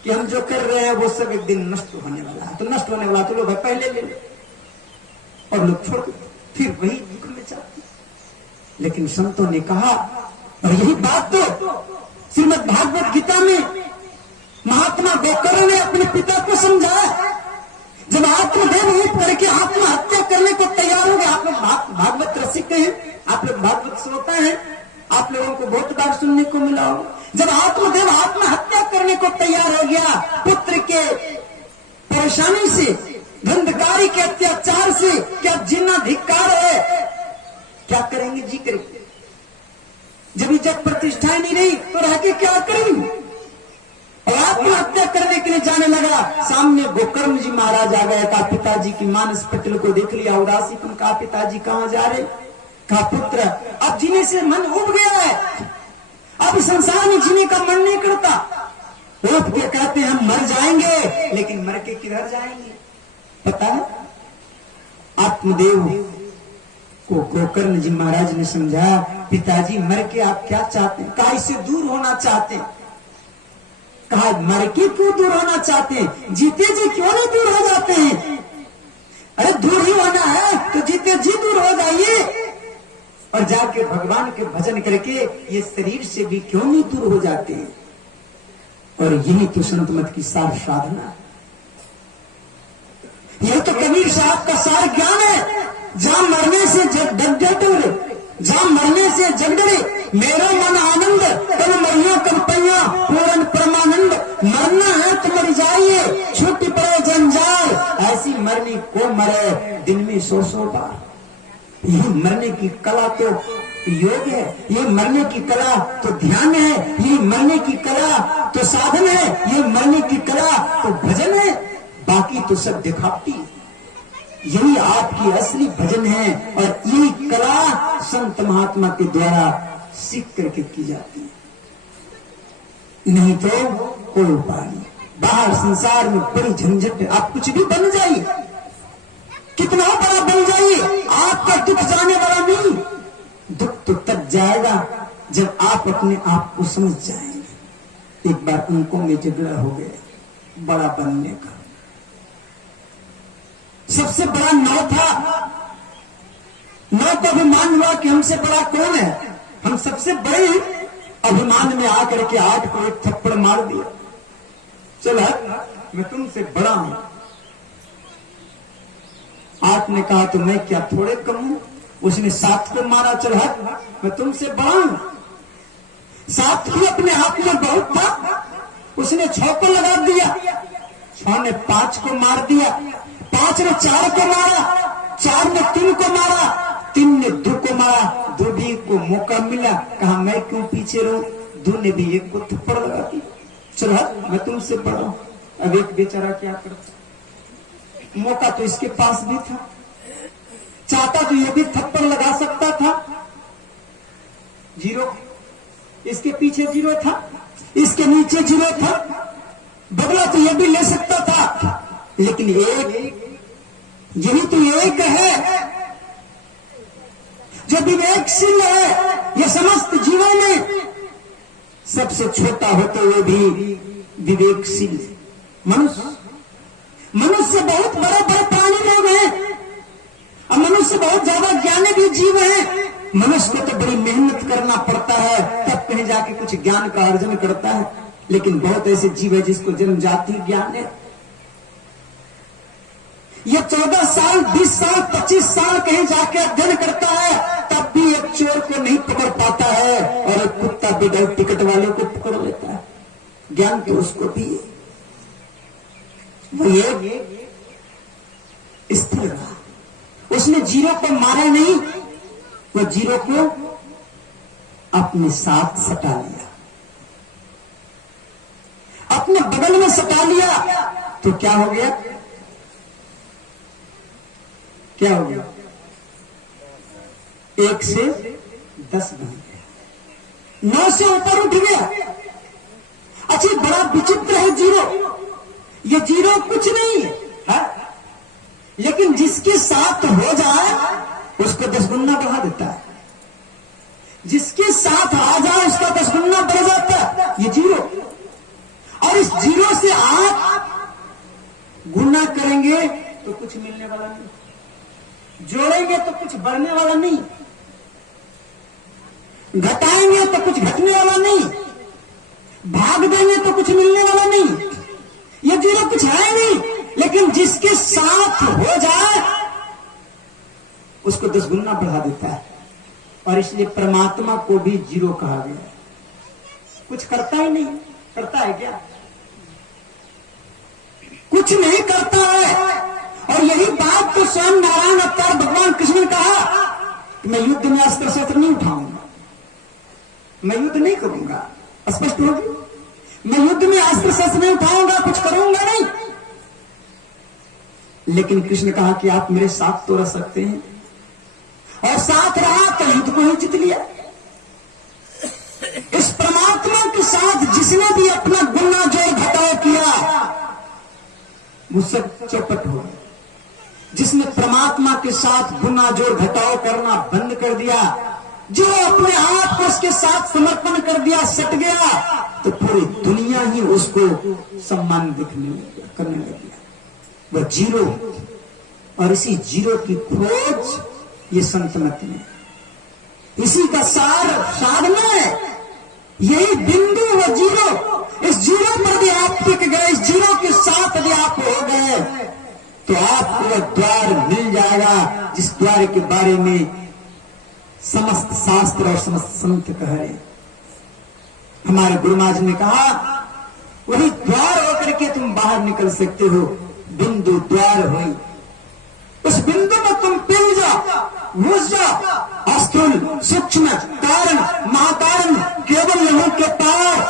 कि हम जो कर रहे हैं वो सब एक दिन नष्ट होने वाला है। तो नष्ट होने वाला तो लोग पहले ले ले और लोग छोड़ फिर वही दुख में जाते। लेकिन संतों ने कहा, और यही बात तो श्रीमद् भागवत गीता में महात्मा गोकर्ण ने अपने पिता को समझाया। जब आत्मदेव रूप करके आत्महत्या करने को तैयार हो गए, आप लोग भागवत रसिक हैं, आप लोग भागवत श्रोता हैं, आप लोगों को बहुत बार सुनने को मिला हो। जब आत्मदेव आत्महत्या करने को तैयार हो गया, पुत्र के परेशानी से, धंधकारी के अत्याचार से, क्या जीना धिक्कार है, क्या करेंगे जी करेंगे। जब इज्जत प्रतिष्ठा नहीं रही तो रह के क्या करेंगे, और आत्महत्या करने के लिए जाने लगा। सामने गोकर्ण जी महाराज आ गए। कहा पिताजी की मानस पटल को देख लिया, उदासी तुम। कहा पिताजी कहां जा रहे। कहा पुत्र अब जीने से मन उब गया है, अब संसार में जीने का मन नहीं करता। उठ के कहते हैं हम मर जाएंगे, लेकिन मर के किधर जाएंगे पता है। आत्मदेव को गोकर्ण जी महाराज ने समझाया, पिताजी मर के आप क्या चाहते हैं। कहा इससे दूर होना चाहते हैं। कहा मर के क्यों दूर होना चाहते हैं, जीते जी क्यों नहीं दूर हो जाते हैं। अरे दूर ही होना है तो जीते जी दूर हो जाइए और जाके भगवान के भजन करके ये शरीर से भी क्यों नहीं दूर हो जाते हैं। और यही तो संत मत की सार साधना, यह तो कबीर साहब का सार ज्ञान है। जहां मरने से जहां मरने से जग डरे, मेरा मन आनंद कब मरिया कब पैया पूर्ण परमानंद। मरना है तो मर जाइए, छूट पड़े जंजाल, ऐसी मरनी को मरे दिन में 100 बार। ये मरने की कला तो योग है, ये मरने की कला तो ध्यान है, ये मरने की कला तो साधन है, ये मरने की कला तो भजन है। बाकी तो सब दिखावटी। यही आपकी असली भजन है और यही कला संत महात्मा के द्वारा सीख करके की जाती है, नहीं तो कोई उपाय नहीं। बाहर संसार में बड़ी झंझट है। आप कुछ भी बन जाइए, कितना बड़ा बन जाइए, आपका दुख जाने वाला नहीं। दुख तो तब जाएगा जब आप अपने आप को समझ जाएंगे। एक बार उनको में झगड़ा हो गया बड़ा बनने का। सबसे बड़ा नौ था, नौ को अभिमान हुआ कि हमसे बड़ा कौन है, हम सबसे बड़े हैं। अभिमान में आकर के 8 को एक थप्पड़ मार दिया। चला मैं तुमसे बड़ा हूं। 8 ने कहा तो मैं क्या थोड़े कम हूं। उसने 7 को मारा, चल मैं तुमसे बड़ा हूं। 7 भी अपने हाथ में बहुत था, उसने 6 को लगा दिया। 6 ने 5 को मार दिया, 5 ने 4 को मारा, 4 ने 3 को मारा, 3 ने 2 को मारा। 2 भी को मौका मिला, कहा मैं क्यों पीछे रहूं। 2 ने भी 1 को थप्पड़ लगा दी। चलो मैं तुमसे बड़ा हूं। अब एक बेचारा क्या करता, मौका तो इसके पास भी था, चाहता तो ये भी थप्पड़ लगा सकता था। 0, इसके पीछे 0 था, इसके नीचे 0 था, बदला तो ये भी ले सकता था। लेकिन यही तो एक है जो विवेकशील है। ये समस्त जीवों में सबसे छोटा होते हुए भी विवेकशील मनुष्य बहुत बड़े बड़े प्राणी लोग हैं और मनुष्य बहुत ज्यादा ज्ञानी भी जीव हैं। मनुष्य को तो बड़ी मेहनत करना पड़ता है, तब कहीं जाके कुछ ज्ञान का अर्जन करता है। लेकिन बहुत ऐसे जीव है जिसको जन्मजाति ज्ञान है। ये 14 साल 20 साल 25 साल कहीं जाके अध्ययन करता है, तब भी एक चोर को नहीं पकड़ पाता है, और एक कुत्ता बिगड़ टिकट वाले को पकड़ लेता है। ज्ञान तो उसको भी है, वो ये स्थिर रहा, उसने जीरो को मारा नहीं, वो जीरो को अपने साथ सटा लिया, अपने बगल में सटा लिया। तो क्या हो गया, क्या हो गया, 1 से 10 बन गया, 9 से ऊपर उठ गया। अच्छा, बड़ा विचित्र है जीरो, ये जीरो कुछ नहीं है, लेकिन जिसके साथ हो जाए उसको 10 गुना बढ़ा देता है, जिसके साथ आ जाए उसका 10 गुना बढ़ जाता है, ये जीरो। और इस जीरो से आप गुना करेंगे तो कुछ मिलने वाला नहीं, जोड़ेंगे तो कुछ बढ़ने वाला नहीं, घटाएंगे तो कुछ घटने वाला नहीं, भाग देंगे तो कुछ मिलने वाला नहीं, ये जीरो कुछ है नहीं। लेकिन जिसके साथ हो जाए उसको 10 गुना बढ़ा देता है, और इसलिए परमात्मा को भी जीरो कहा गया। कुछ करता ही नहीं, करता है क्या, कुछ नहीं करता है। और यही बात तो स्वयं नारायण अवतार भगवान कृष्ण ने कहा कि मैं युद्ध में अस्त्र शस्त्र नहीं उठाऊंगा, मैं युद्ध नहीं करूंगा, स्पष्ट होगी, मैं युद्ध में अस्त्र शस्त्र नहीं उठाऊंगा, कुछ करूंगा नहीं। लेकिन कृष्ण कहा कि आप मेरे साथ तो रह सकते हैं, और साथ रहा तो युद्ध को ही जीत लिया। इस परमात्मा के साथ जिसने भी अपना गुना जोड़ घटाव किया मुझसे चौपट हो गया। जिसने परमात्मा के साथ गुना जोड़ घटाव करना बंद कर दिया, जो अपने आप को उसके साथ समर्पण कर दिया, सट गया, तो पूरी दुनिया ही उसको सम्मान दिखने लग करने लग गया, वह जीरो। और इसी जीरो की खोज ये संत मत में, इसी का साधना है, यही बिंदु व जीरो। इस जीरो पर भी आप टिक गए, इस जीरो के साथ भी आप हो गए, तो आपको वह द्वार मिल जाएगा जिस द्वार के बारे में समस्त शास्त्र और समस्त संत कह रहे। हमारे गुरु महाराज ने कहा वही द्वार होकर के तुम बाहर निकल सकते हो, बिंदु द्वार हुई, उस बिंदु में तुम पिल जाओ, घुस जाओ। स्थूल सूक्ष्म कारण महाकारण केवल लहू के पार,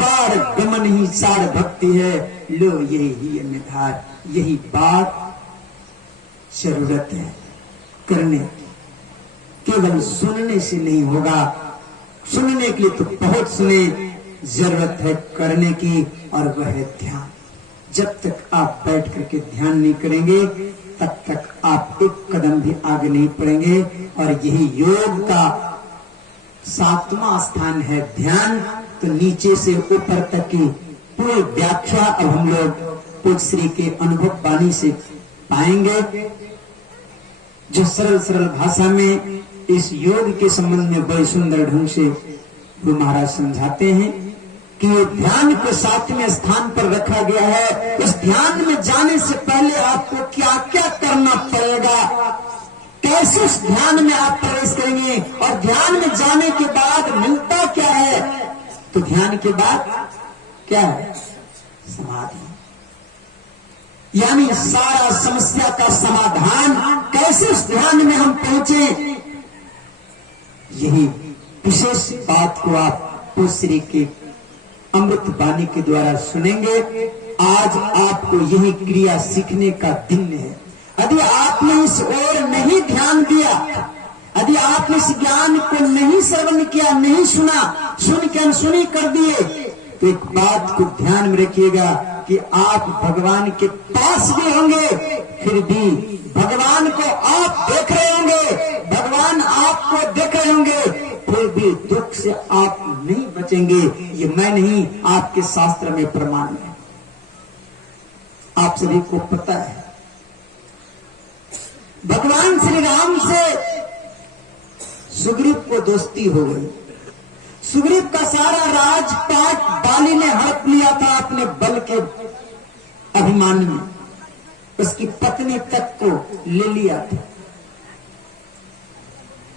पार गमन ही सार भक्ति है, लो यही ही निधार। यही बात जरूरत है करने की, केवल सुनने से नहीं होगा, सुनने के लिए तो बहुत सुने, जरूरत है करने की, और वह है ध्यान। जब तक आप बैठ करके ध्यान नहीं करेंगे तब तक आप एक कदम भी आगे नहीं बढ़ेंगे। और यही योग का 7वां स्थान है ध्यान। तो नीचे से ऊपर तक की पूरी व्याख्या अब हम लोग पूज्य श्री के अनुभव वाणी से पाएंगे, जो सरल सरल भाषा में इस योग के संबंध में बड़े सुंदर ढंग से गुरु महाराज समझाते हैं कि ध्यान को 7वें स्थान पर रखा गया है। इस ध्यान में जाने से पहले आपको क्या क्या करना पड़ेगा, कैसे उस ध्यान में आप प्रवेश करेंगे, और ध्यान में जाने के बाद मिलता क्या है। तो ध्यान के बाद क्या है, समाधि, यानी सारा समस्या का समाधान। कैसे उस ध्यान में हम पहुंचे, यही विशेष बात को आप पूज्य श्री के अमृत वाणी के द्वारा सुनेंगे। आज आपको यही क्रिया सीखने का दिन है। यदि आपने इस ओर नहीं ध्यान दिया, यदि आपने इस ज्ञान को नहीं श्रवण किया, नहीं सुना, सुन के अनसुनी कर दिए, तो एक बात को ध्यान में रखिएगा कि आप भगवान के पास भी होंगे, फिर भी भगवान को आप देख रहे होंगे, भगवान आपको देख रहे होंगे, फिर भी दुख से आप नहीं बचेंगे। ये मैं नहीं, आपके शास्त्र में प्रमाण है, आप सभी को पता है। भगवान श्री राम से सुग्रीव को दोस्ती हो गई। सुग्रीव का सारा राजपाट बाली ने हड़प लिया था अपने बल के अभिमान में, उसकी पत्नी तक को ले लिया था।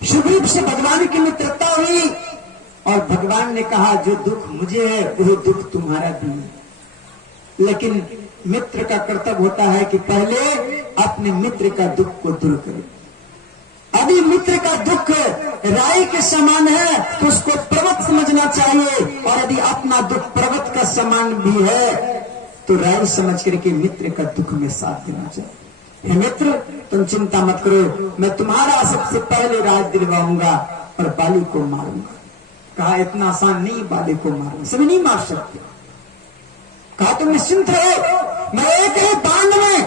सुग्रीव से भगवान की मित्रता हुई और भगवान ने कहा जो दुख मुझे है वही दुख तुम्हारा भी है, लेकिन मित्र का कर्तव्य होता है कि पहले अपने मित्र का दुख को दूर करे। अभी मित्र का दुख राई के समान है तो उसको पर्वत समझना चाहिए, और यदि अपना दुख पर्वत का समान भी है तो राई समझ करके मित्र का दुख में साथ देना चाहिए। हे मित्र, तुम चिंता मत करो, मैं तुम्हारा सबसे पहले राज दिलवाऊंगा और बाली को मारूंगा। कहा इतना आसान नहीं बाली को मारूंगा, सभी नहीं मार सकते। कहा तुम निश्चिंत रहो, मैं एक ही बाण में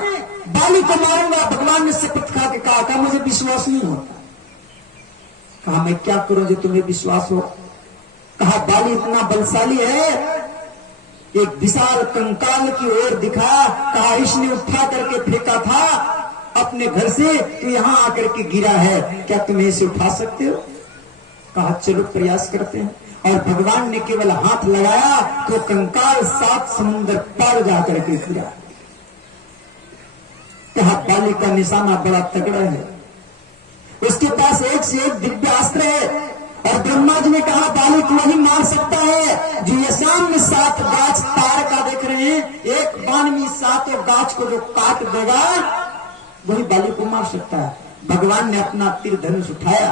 बाली को मारूंगा। भगवान ने शपथ खा के कहा मुझे विश्वास नहीं होता। कहा मैं क्या करूं जो तुम्हें विश्वास हो। कहा बाली इतना बलशाली है, एक विशाल कंकाल की ओर दिखा। कहा इसने उठा करके फेंका था अपने घर से तो यहां आकर के गिरा है, क्या तुम इसे उठा सकते हो। कहा चलो प्रयास करते हैं, और भगवान ने केवल हाथ लगाया तो कंकाल 7 समुद्र पार जाकर के गिरा। कहा बाली का निशाना बड़ा तगड़ा है, उसके पास एक से एक दिव्य अस्त्र है, और ब्रह्मा जी ने कहा बाली को वही मार सकता है जो ये सामने 7 गाछ तार का देख रहे हैं, एक बाण में 7 गाछ को जो काट देगा वही बाली को मार सकता है। भगवान ने अपना तीर धनुष उठाया,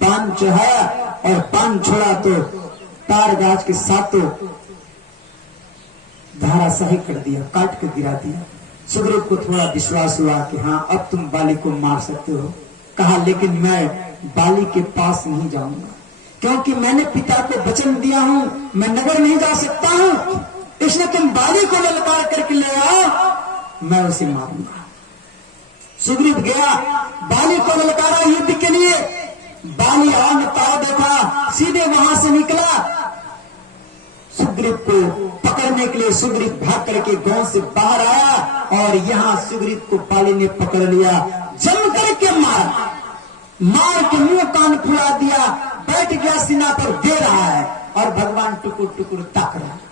बाण चढ़ाया और बाण छोड़ा तो तार गाछ के 7 धाराशाही कर दिया, काट के गिरा दिया। सुग्रीव को थोड़ा विश्वास हुआ कि हाँ अब तुम बाली को मार सकते हो। कहा लेकिन मैं बाली के पास नहीं जाऊंगा, क्योंकि मैंने पिता को वचन दिया हूं, मैं नगर नहीं जा सकता हूं, इसलिए तुम बाली को ललकार करके ले आओ, मैं उसे मारूंगा। सुग्रीव गया, बाली को ललकारा युद्ध के लिए। बाली आन ताव देखा, सीधे वहां से निकला सुग्रीव को पकड़ने के लिए। सुग्रीव भाग करके गांव से बाहर आया और यहां सुग्रीव को बाली ने पकड़ लिया, जम करके मार के मुंह कान फुला दिया, बैठ गया सीना पर, दे रहा है और भगवान टुकुर टुकुर ताक रहा है।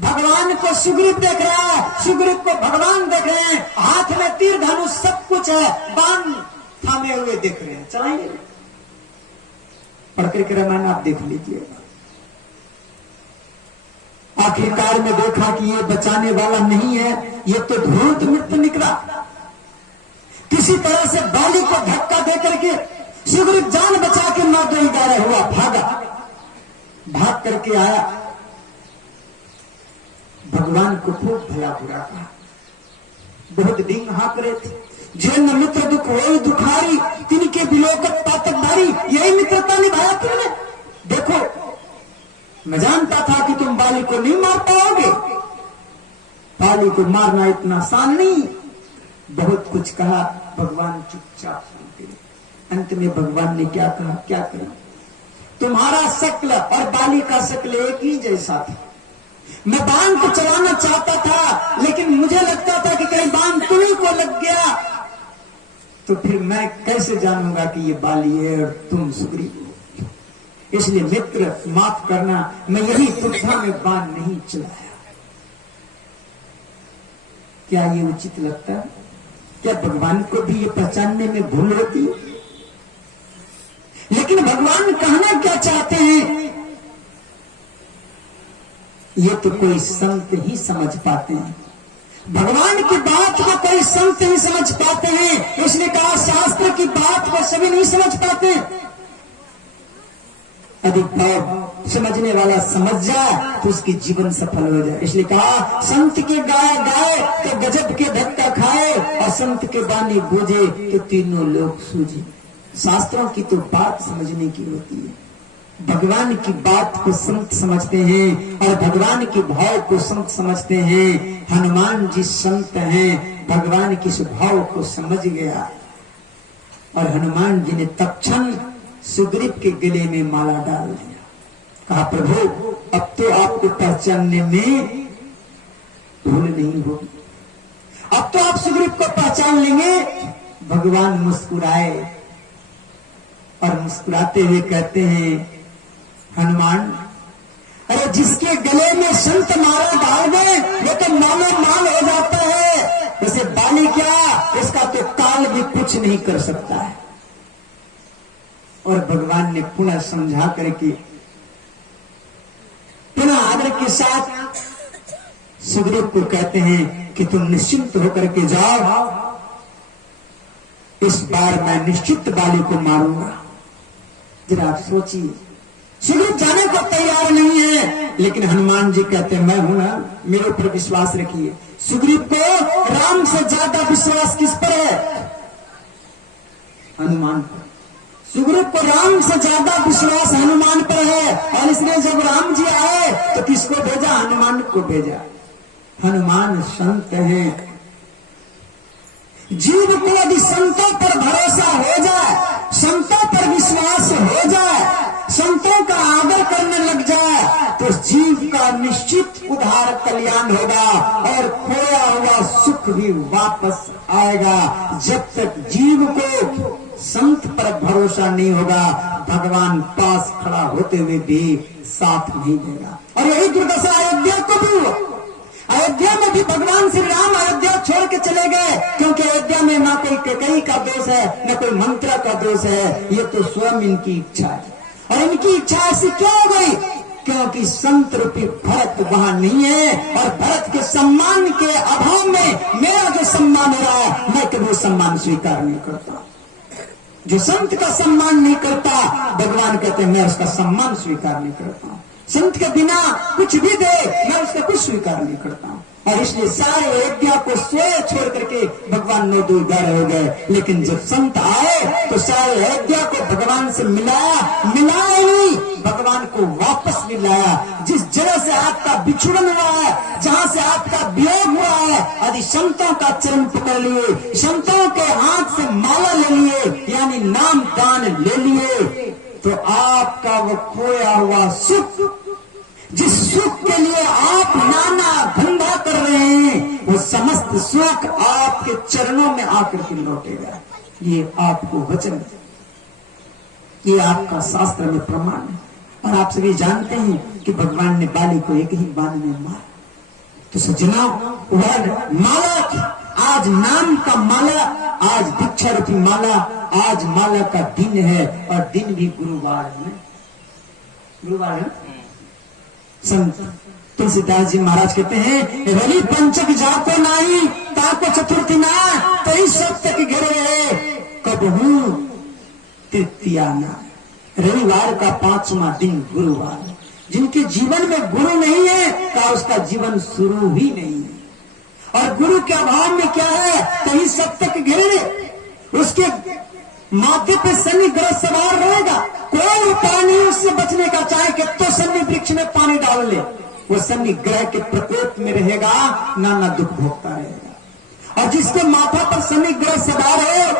भगवान को सुग्रीव देख रहा है, सुग्रीव को भगवान देख रहे हैं, हाथ में तीर धनुष सब कुछ है, बाण थामे हुए देख रहे हैं। चलाएंगे पढ़कर के रामायण आप देख लीजिएगा। आखिरकार में देखा कि ये बचाने वाला नहीं है, ये तो धूर्त मित्र निकला। किसी तरह से बाली को धक्का दे करके सुग्रीव जान बचा के नादोई गारे हुआ, भागा, भाग करके आया। भगवान को खूब भला बुरा कहा, बहुत डींग हाँक रहे थे। जैन मित्र दुख हो दुखारी, तिनके बिलोकत पातक धारी, यही मित्रता निभाया तुमने। देखो मैं जानता था कि तुम बाली को नहीं मार पाओगे, बाली को मारना इतना आसान नहीं। बहुत कुछ कहा, भगवान चुपचाप सुन गए। अंत में भगवान ने क्या कहा, क्या करें, तुम्हारा शक्ल और बाली का शक्ल एक ही जैसा था। मैं बाण को चलाना चाहता था, लेकिन मुझे लगता था कि कहीं बाण तुम्ही को लग गया तो फिर मैं कैसे जानूंगा कि ये बाली है और तुम सुग्रीव हो। इसलिए मित्र माफ करना, मैं यही तुझा में बाण नहीं चलाया। क्या ये उचित लगता है? क्या भगवान को भी ये पहचानने में भूल होती है? लेकिन भगवान कहना क्या चाहते हैं ये तो कोई संत ही समझ पाते हैं। भगवान की बात को कोई संत ही समझ पाते हैं। उसने कहा शास्त्र की बात को सभी नहीं समझ पाते। अधिक भाव समझने वाला समझ जाए तो उसकी जीवन सफल हो जाए। इसलिए कहा संत के गाय गाए तो गजब के धक्का खाए, और संत के बानी बूझे तो तीनों लोग सूझे। शास्त्रों की तो बात समझने की होती है, भगवान की बात को संत समझते हैं और भगवान के भाव को संत समझते हैं। हनुमान जी संत हैं, भगवान के स्वभाव को समझ गया और हनुमान जी ने तत्क्षण सुग्रीव के गले में माला डाल दिया। कहा प्रभु अब तो आपको पहचानने में भूल नहीं होगी, अब तो आप सुग्रीव को पहचान लेंगे। भगवान मुस्कुराए और मुस्कुराते हुए कहते हैं हनुमान, अरे जिसके गले में संत माला डाल दे वो तो मालो माल हो जाता है। जैसे बाली क्या नहीं कर सकता है। और भगवान ने पुनः समझा करके पुनः आदर के साथ सुग्रीव को कहते हैं कि तुम निश्चिंत होकर के जाओ, इस बार मैं निश्चित बाली को मारूंगा। जरा आप सोचिए, सुग्रीव जाने को तैयार नहीं है, लेकिन हनुमान जी कहते हैं मैं हूं ना, मेरे ऊपर विश्वास रखिए। सुग्रीव को राम से ज्यादा विश्वास किस पर है? हनुमान पर। सुग्रीव को राम से ज्यादा विश्वास हनुमान पर है, और इसलिए जब राम जी आए तो किसको भेजा? हनुमान को भेजा। हनुमान संत हैं। जीव को यदि संतों पर भरोसा हो जाए, संतों पर विश्वास हो जाए, संतों का आदर करने लग जाए, तो जीव का निश्चित उद्धार कल्याण होगा और खोया हुआ सुख भी वापस आएगा। जब तक जीव को संत पर भरोसा नहीं होगा, भगवान पास खड़ा होते हुए भी साथ नहीं देगा। और यही दुर्दशा अयोध्या को भी हुआ। अयोध्या में भी भगवान श्री राम अयोध्या छोड़ के चले गए, क्योंकि अयोध्या में ना कोई कैकेयी का दोष है, न कोई मंत्रा का दोष है, ये तो स्वयं इनकी इच्छा है। और इनकी इच्छा ऐसी क्यों हो गई? क्योंकि संत रूपी भरत वहां नहीं है, और भरत के सम्मान के अभाव में मेरा जो सम्मान हो रहा है, मैं कभी सम्मान स्वीकार नहीं करता। जो संत का सम्मान नहीं करता, भगवान कहते हैं मैं उसका सम्मान स्वीकार नहीं करता। संत के बिना कुछ भी दे, मैं उसका कुछ स्वीकार नहीं करता हूं। और इसलिए सारे अयोध्या को सोए छोड़ करके भगवान 9 2 11 हो गए। लेकिन जब संत आए तो सारे अयोध्या को भगवान से मिलाया नहीं, भगवान को वापस मिलाया। जिस जगह से आपका बिछुड़न हुआ है, जहां से आपका वियोग हुआ है, यदि संतों का चरण पकड़ लिए, संतों के हाथ से माला ले लिए, यानी नाम दान ले लिए, तो आपका वो खोया हुआ सुख, जिस सुख के लिए आप नाना धंधा कर रहे हैं, वो समस्त सुख आपके चरणों में आकर के लौटेगा। ये आपको वचन, ये आपका शास्त्र में प्रमाण है। और आप सभी जानते हैं कि भगवान ने बाली को एक ही बाण में मारा। तो सज्जनों, वह माला थी, आज नाम का माला, आज दीक्षा रूपी माला, आज माला का दिन है, और दिन भी गुरुवार है। गुरुवार है। संत तुलसीदास जी महाराज कहते हैं, रवि पंचक जाको नाही, ताको चतुर्थी ना, तेईस सप्तक घेरे है, कब हूं तृतीया ना। रविवार का 5वां दिन गुरुवार। जिनके जीवन में गुरु नहीं है, का उसका जीवन शुरू ही नहीं है। और गुरु के अभाव में क्या है? 23 सप्तक घेरे, उसके माथे पे शनि ग्रह सवार रहेगा, कोई उपाय नहीं उससे बचने का। चाहे कि तो शनि वृक्ष में पानी डाल ले, वो शनि ग्रह के प्रकोप में रहेगा, नाना दुख भोगता रहेगा। और जिसके माथा पर शनि ग्रह सवार है,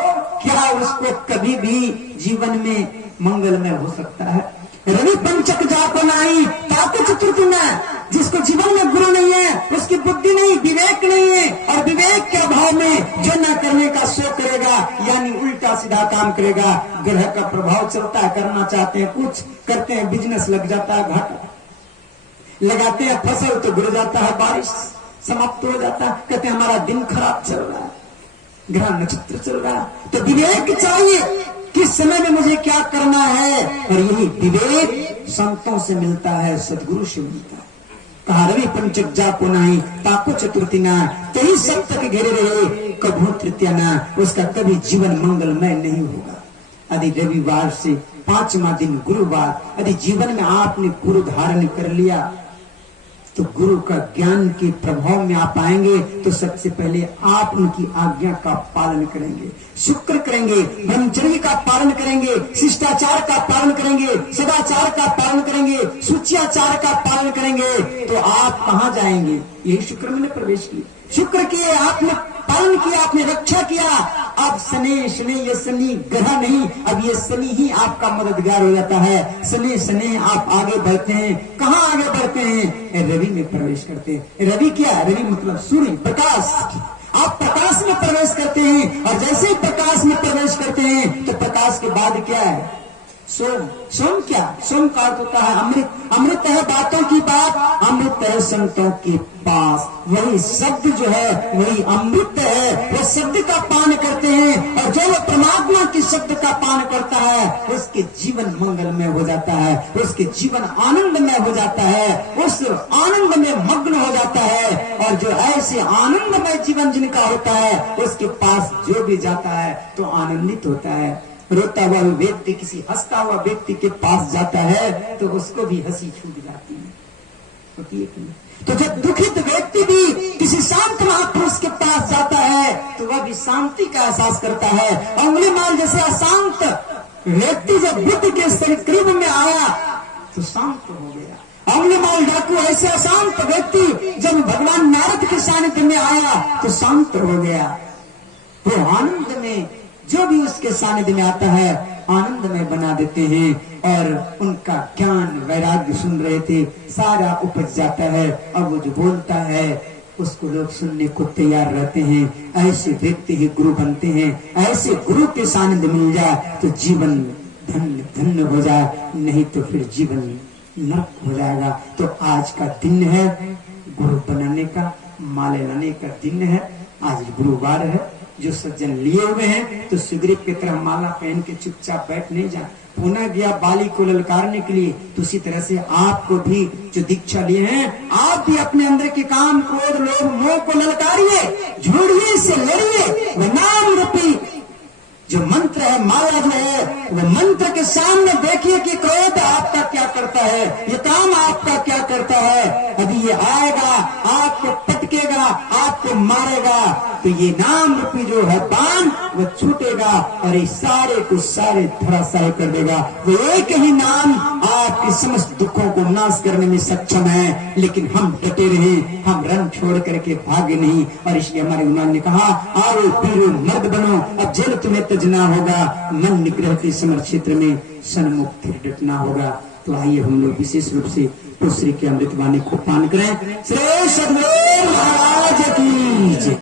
क्या उसको कभी भी जीवन में मंगलमय हो सकता है? रवि पंचक जाको नाही, ताको चतुर्थ न। जिसको जीवन में गुरु नहीं है, उसकी बुद्धि नहीं, विवेक नहीं है, और विवेक के अभाव में जो न करने का सो करेगा, यानी उल्टा सीधा काम करेगा। ग्रह का प्रभाव चलता है, करना चाहते हैं कुछ, करते हैं बिजनेस, लग जाता है घाटा, लगाते हैं फसल तो गिर जाता है, बारिश समाप्त हो जाता है, कहते हैं हमारा दिन खराब चल रहा है, ग्रह नक्षत्र चल रहा है। तो विवेक चाहिए, किस समय में मुझे क्या करना है, और यही विवेक संतों से मिलता है, सदगुरु से मिलता है। कहा रवि पंचक जाको नाही, ताको चतुर्थी ना, 23 सप्तक घेरे रहे, कभू तृतीया ना। उसका कभी जीवन मंगलमय नहीं होगा। यदि रविवार से 5वां दिन गुरुवार, यदि जीवन में आपने गुरु धारण कर लिया, तो गुरु का ज्ञान के प्रभाव में आप आएंगे, तो सबसे पहले आप उनकी आज्ञा का पालन करेंगे, शुक्र करेंगे, ब्रह्मचर्य का पालन करेंगे, शिष्टाचार का पालन करेंगे, सदाचार का पालन करेंगे, शुचियाचार का पालन करेंगे, तो आप कहां जाएंगे? यही शुक्र में प्रवेश किए, शुक्र किए, आपने पालन किया, आपने रक्षा किया। अब शनि ये शनि ग्रह नहीं, अब ये शनि ही आपका मददगार हो जाता है। शनि आप आगे बढ़ते हैं। कहाँ आगे बढ़ते हैं? रवि में प्रवेश करते हैं। रवि क्या? रवि मतलब सूर्य, प्रकाश। आप प्रकाश में प्रवेश करते हैं, और जैसे ही प्रकाश में प्रवेश करते हैं, तो प्रकाश के बाद क्या है? सोम, सोम क्या? सोम का अर्थ होता है अमृत। अमृत है बातों की बात, अमृत है संतों के पास। वही शब्द जो है वही अमृत है, वो शब्द का पान करते हैं, और जो परमात्मा के शब्द का पान करता है उसके जीवन मंगलमय हो जाता है, उसके जीवन आनंदमय हो जाता है, उस आनंद में मग्न हो जाता है। और जो ऐसे आनंदमय जीवन जिनका होता है उसके पास जो भी जाता है तो आनंदित होता है। रोता हुआ व्यक्ति किसी हंसता हुआ व्यक्ति के पास जाता है तो उसको भी हंसी छूट जाती है, होती है कि नहीं? तो जब दुखित व्यक्ति भी किसी शांत महापुरुष के पास जाता है तो वह भी शांति का एहसास करता है। अंगुलीमाल जैसे अशांत व्यक्ति जब बुद्ध के करीब में आया तो शांत हो गया। अंगुलीमाल डाकू ऐसे अशांत व्यक्ति जब भगवान नारद के सानिध्य में आया तो शांत हो गया। वो आनंद में जो भी उसके सानिध्य में आता है आनंद में बना देते हैं, और उनका ज्ञान वैराग्य सुन रहे थे सारा उपज जाता है। अब वो जो बोलता है उसको लोग सुनने को तैयार रहते हैं। ऐसे व्यक्ति ही गुरु बनते हैं। ऐसे गुरु के सानिध्य मिल जाए तो जीवन धन्य धन्य हो जाए, नहीं तो फिर जीवन नरक हो जाएगा। तो आज का दिन है गुरु बनाने का, माले लाने का दिन है। आज गुरुवार है। जो सज्जन लिए हुए हैं तो सुग्रीव की तरह माला पहन के चुपचाप बैठ नहीं जा, पुनः गया बाली को ललकारने के लिए। तो उसी तरह से आपको भी जो दीक्षा लिए हैं, आप भी अपने अंदर के काम क्रोध लोभ मोह को ललकारिए, झूठिए से लड़िए। वह नाम रूपी जो मंत्र है, माला जो है, वो मंत्र के सामने देखिए कि क्रोध आपका क्या करता है, ये काम आपका क्या करता है। अभी ये आएगा, आपको पटकेगा, आपको मारेगा, तो ये नाम रूपी जो है बाण वो छूटेगा और ये सारे को सारे धराशायी कर देगा। वो एक ही नाम आपके समस्त दुखों को नाश करने में सक्षम है। लेकिन हम डटे रहे, हम रण छोड़ करके भागे नहीं। और इसलिए हमारे गुरुनाथ ने कहा, आओ पीरो मर्द बनो, अब जेल तुम्हें तजना होगा, मन निग्रह के समर क्षेत्र में सन्मुख फिर डटना होगा। तो आइए हम लोग विशेष रूप से तो श्री के अमृत वाणी को पान करें। श्री सद्गुरु महाराज की जय।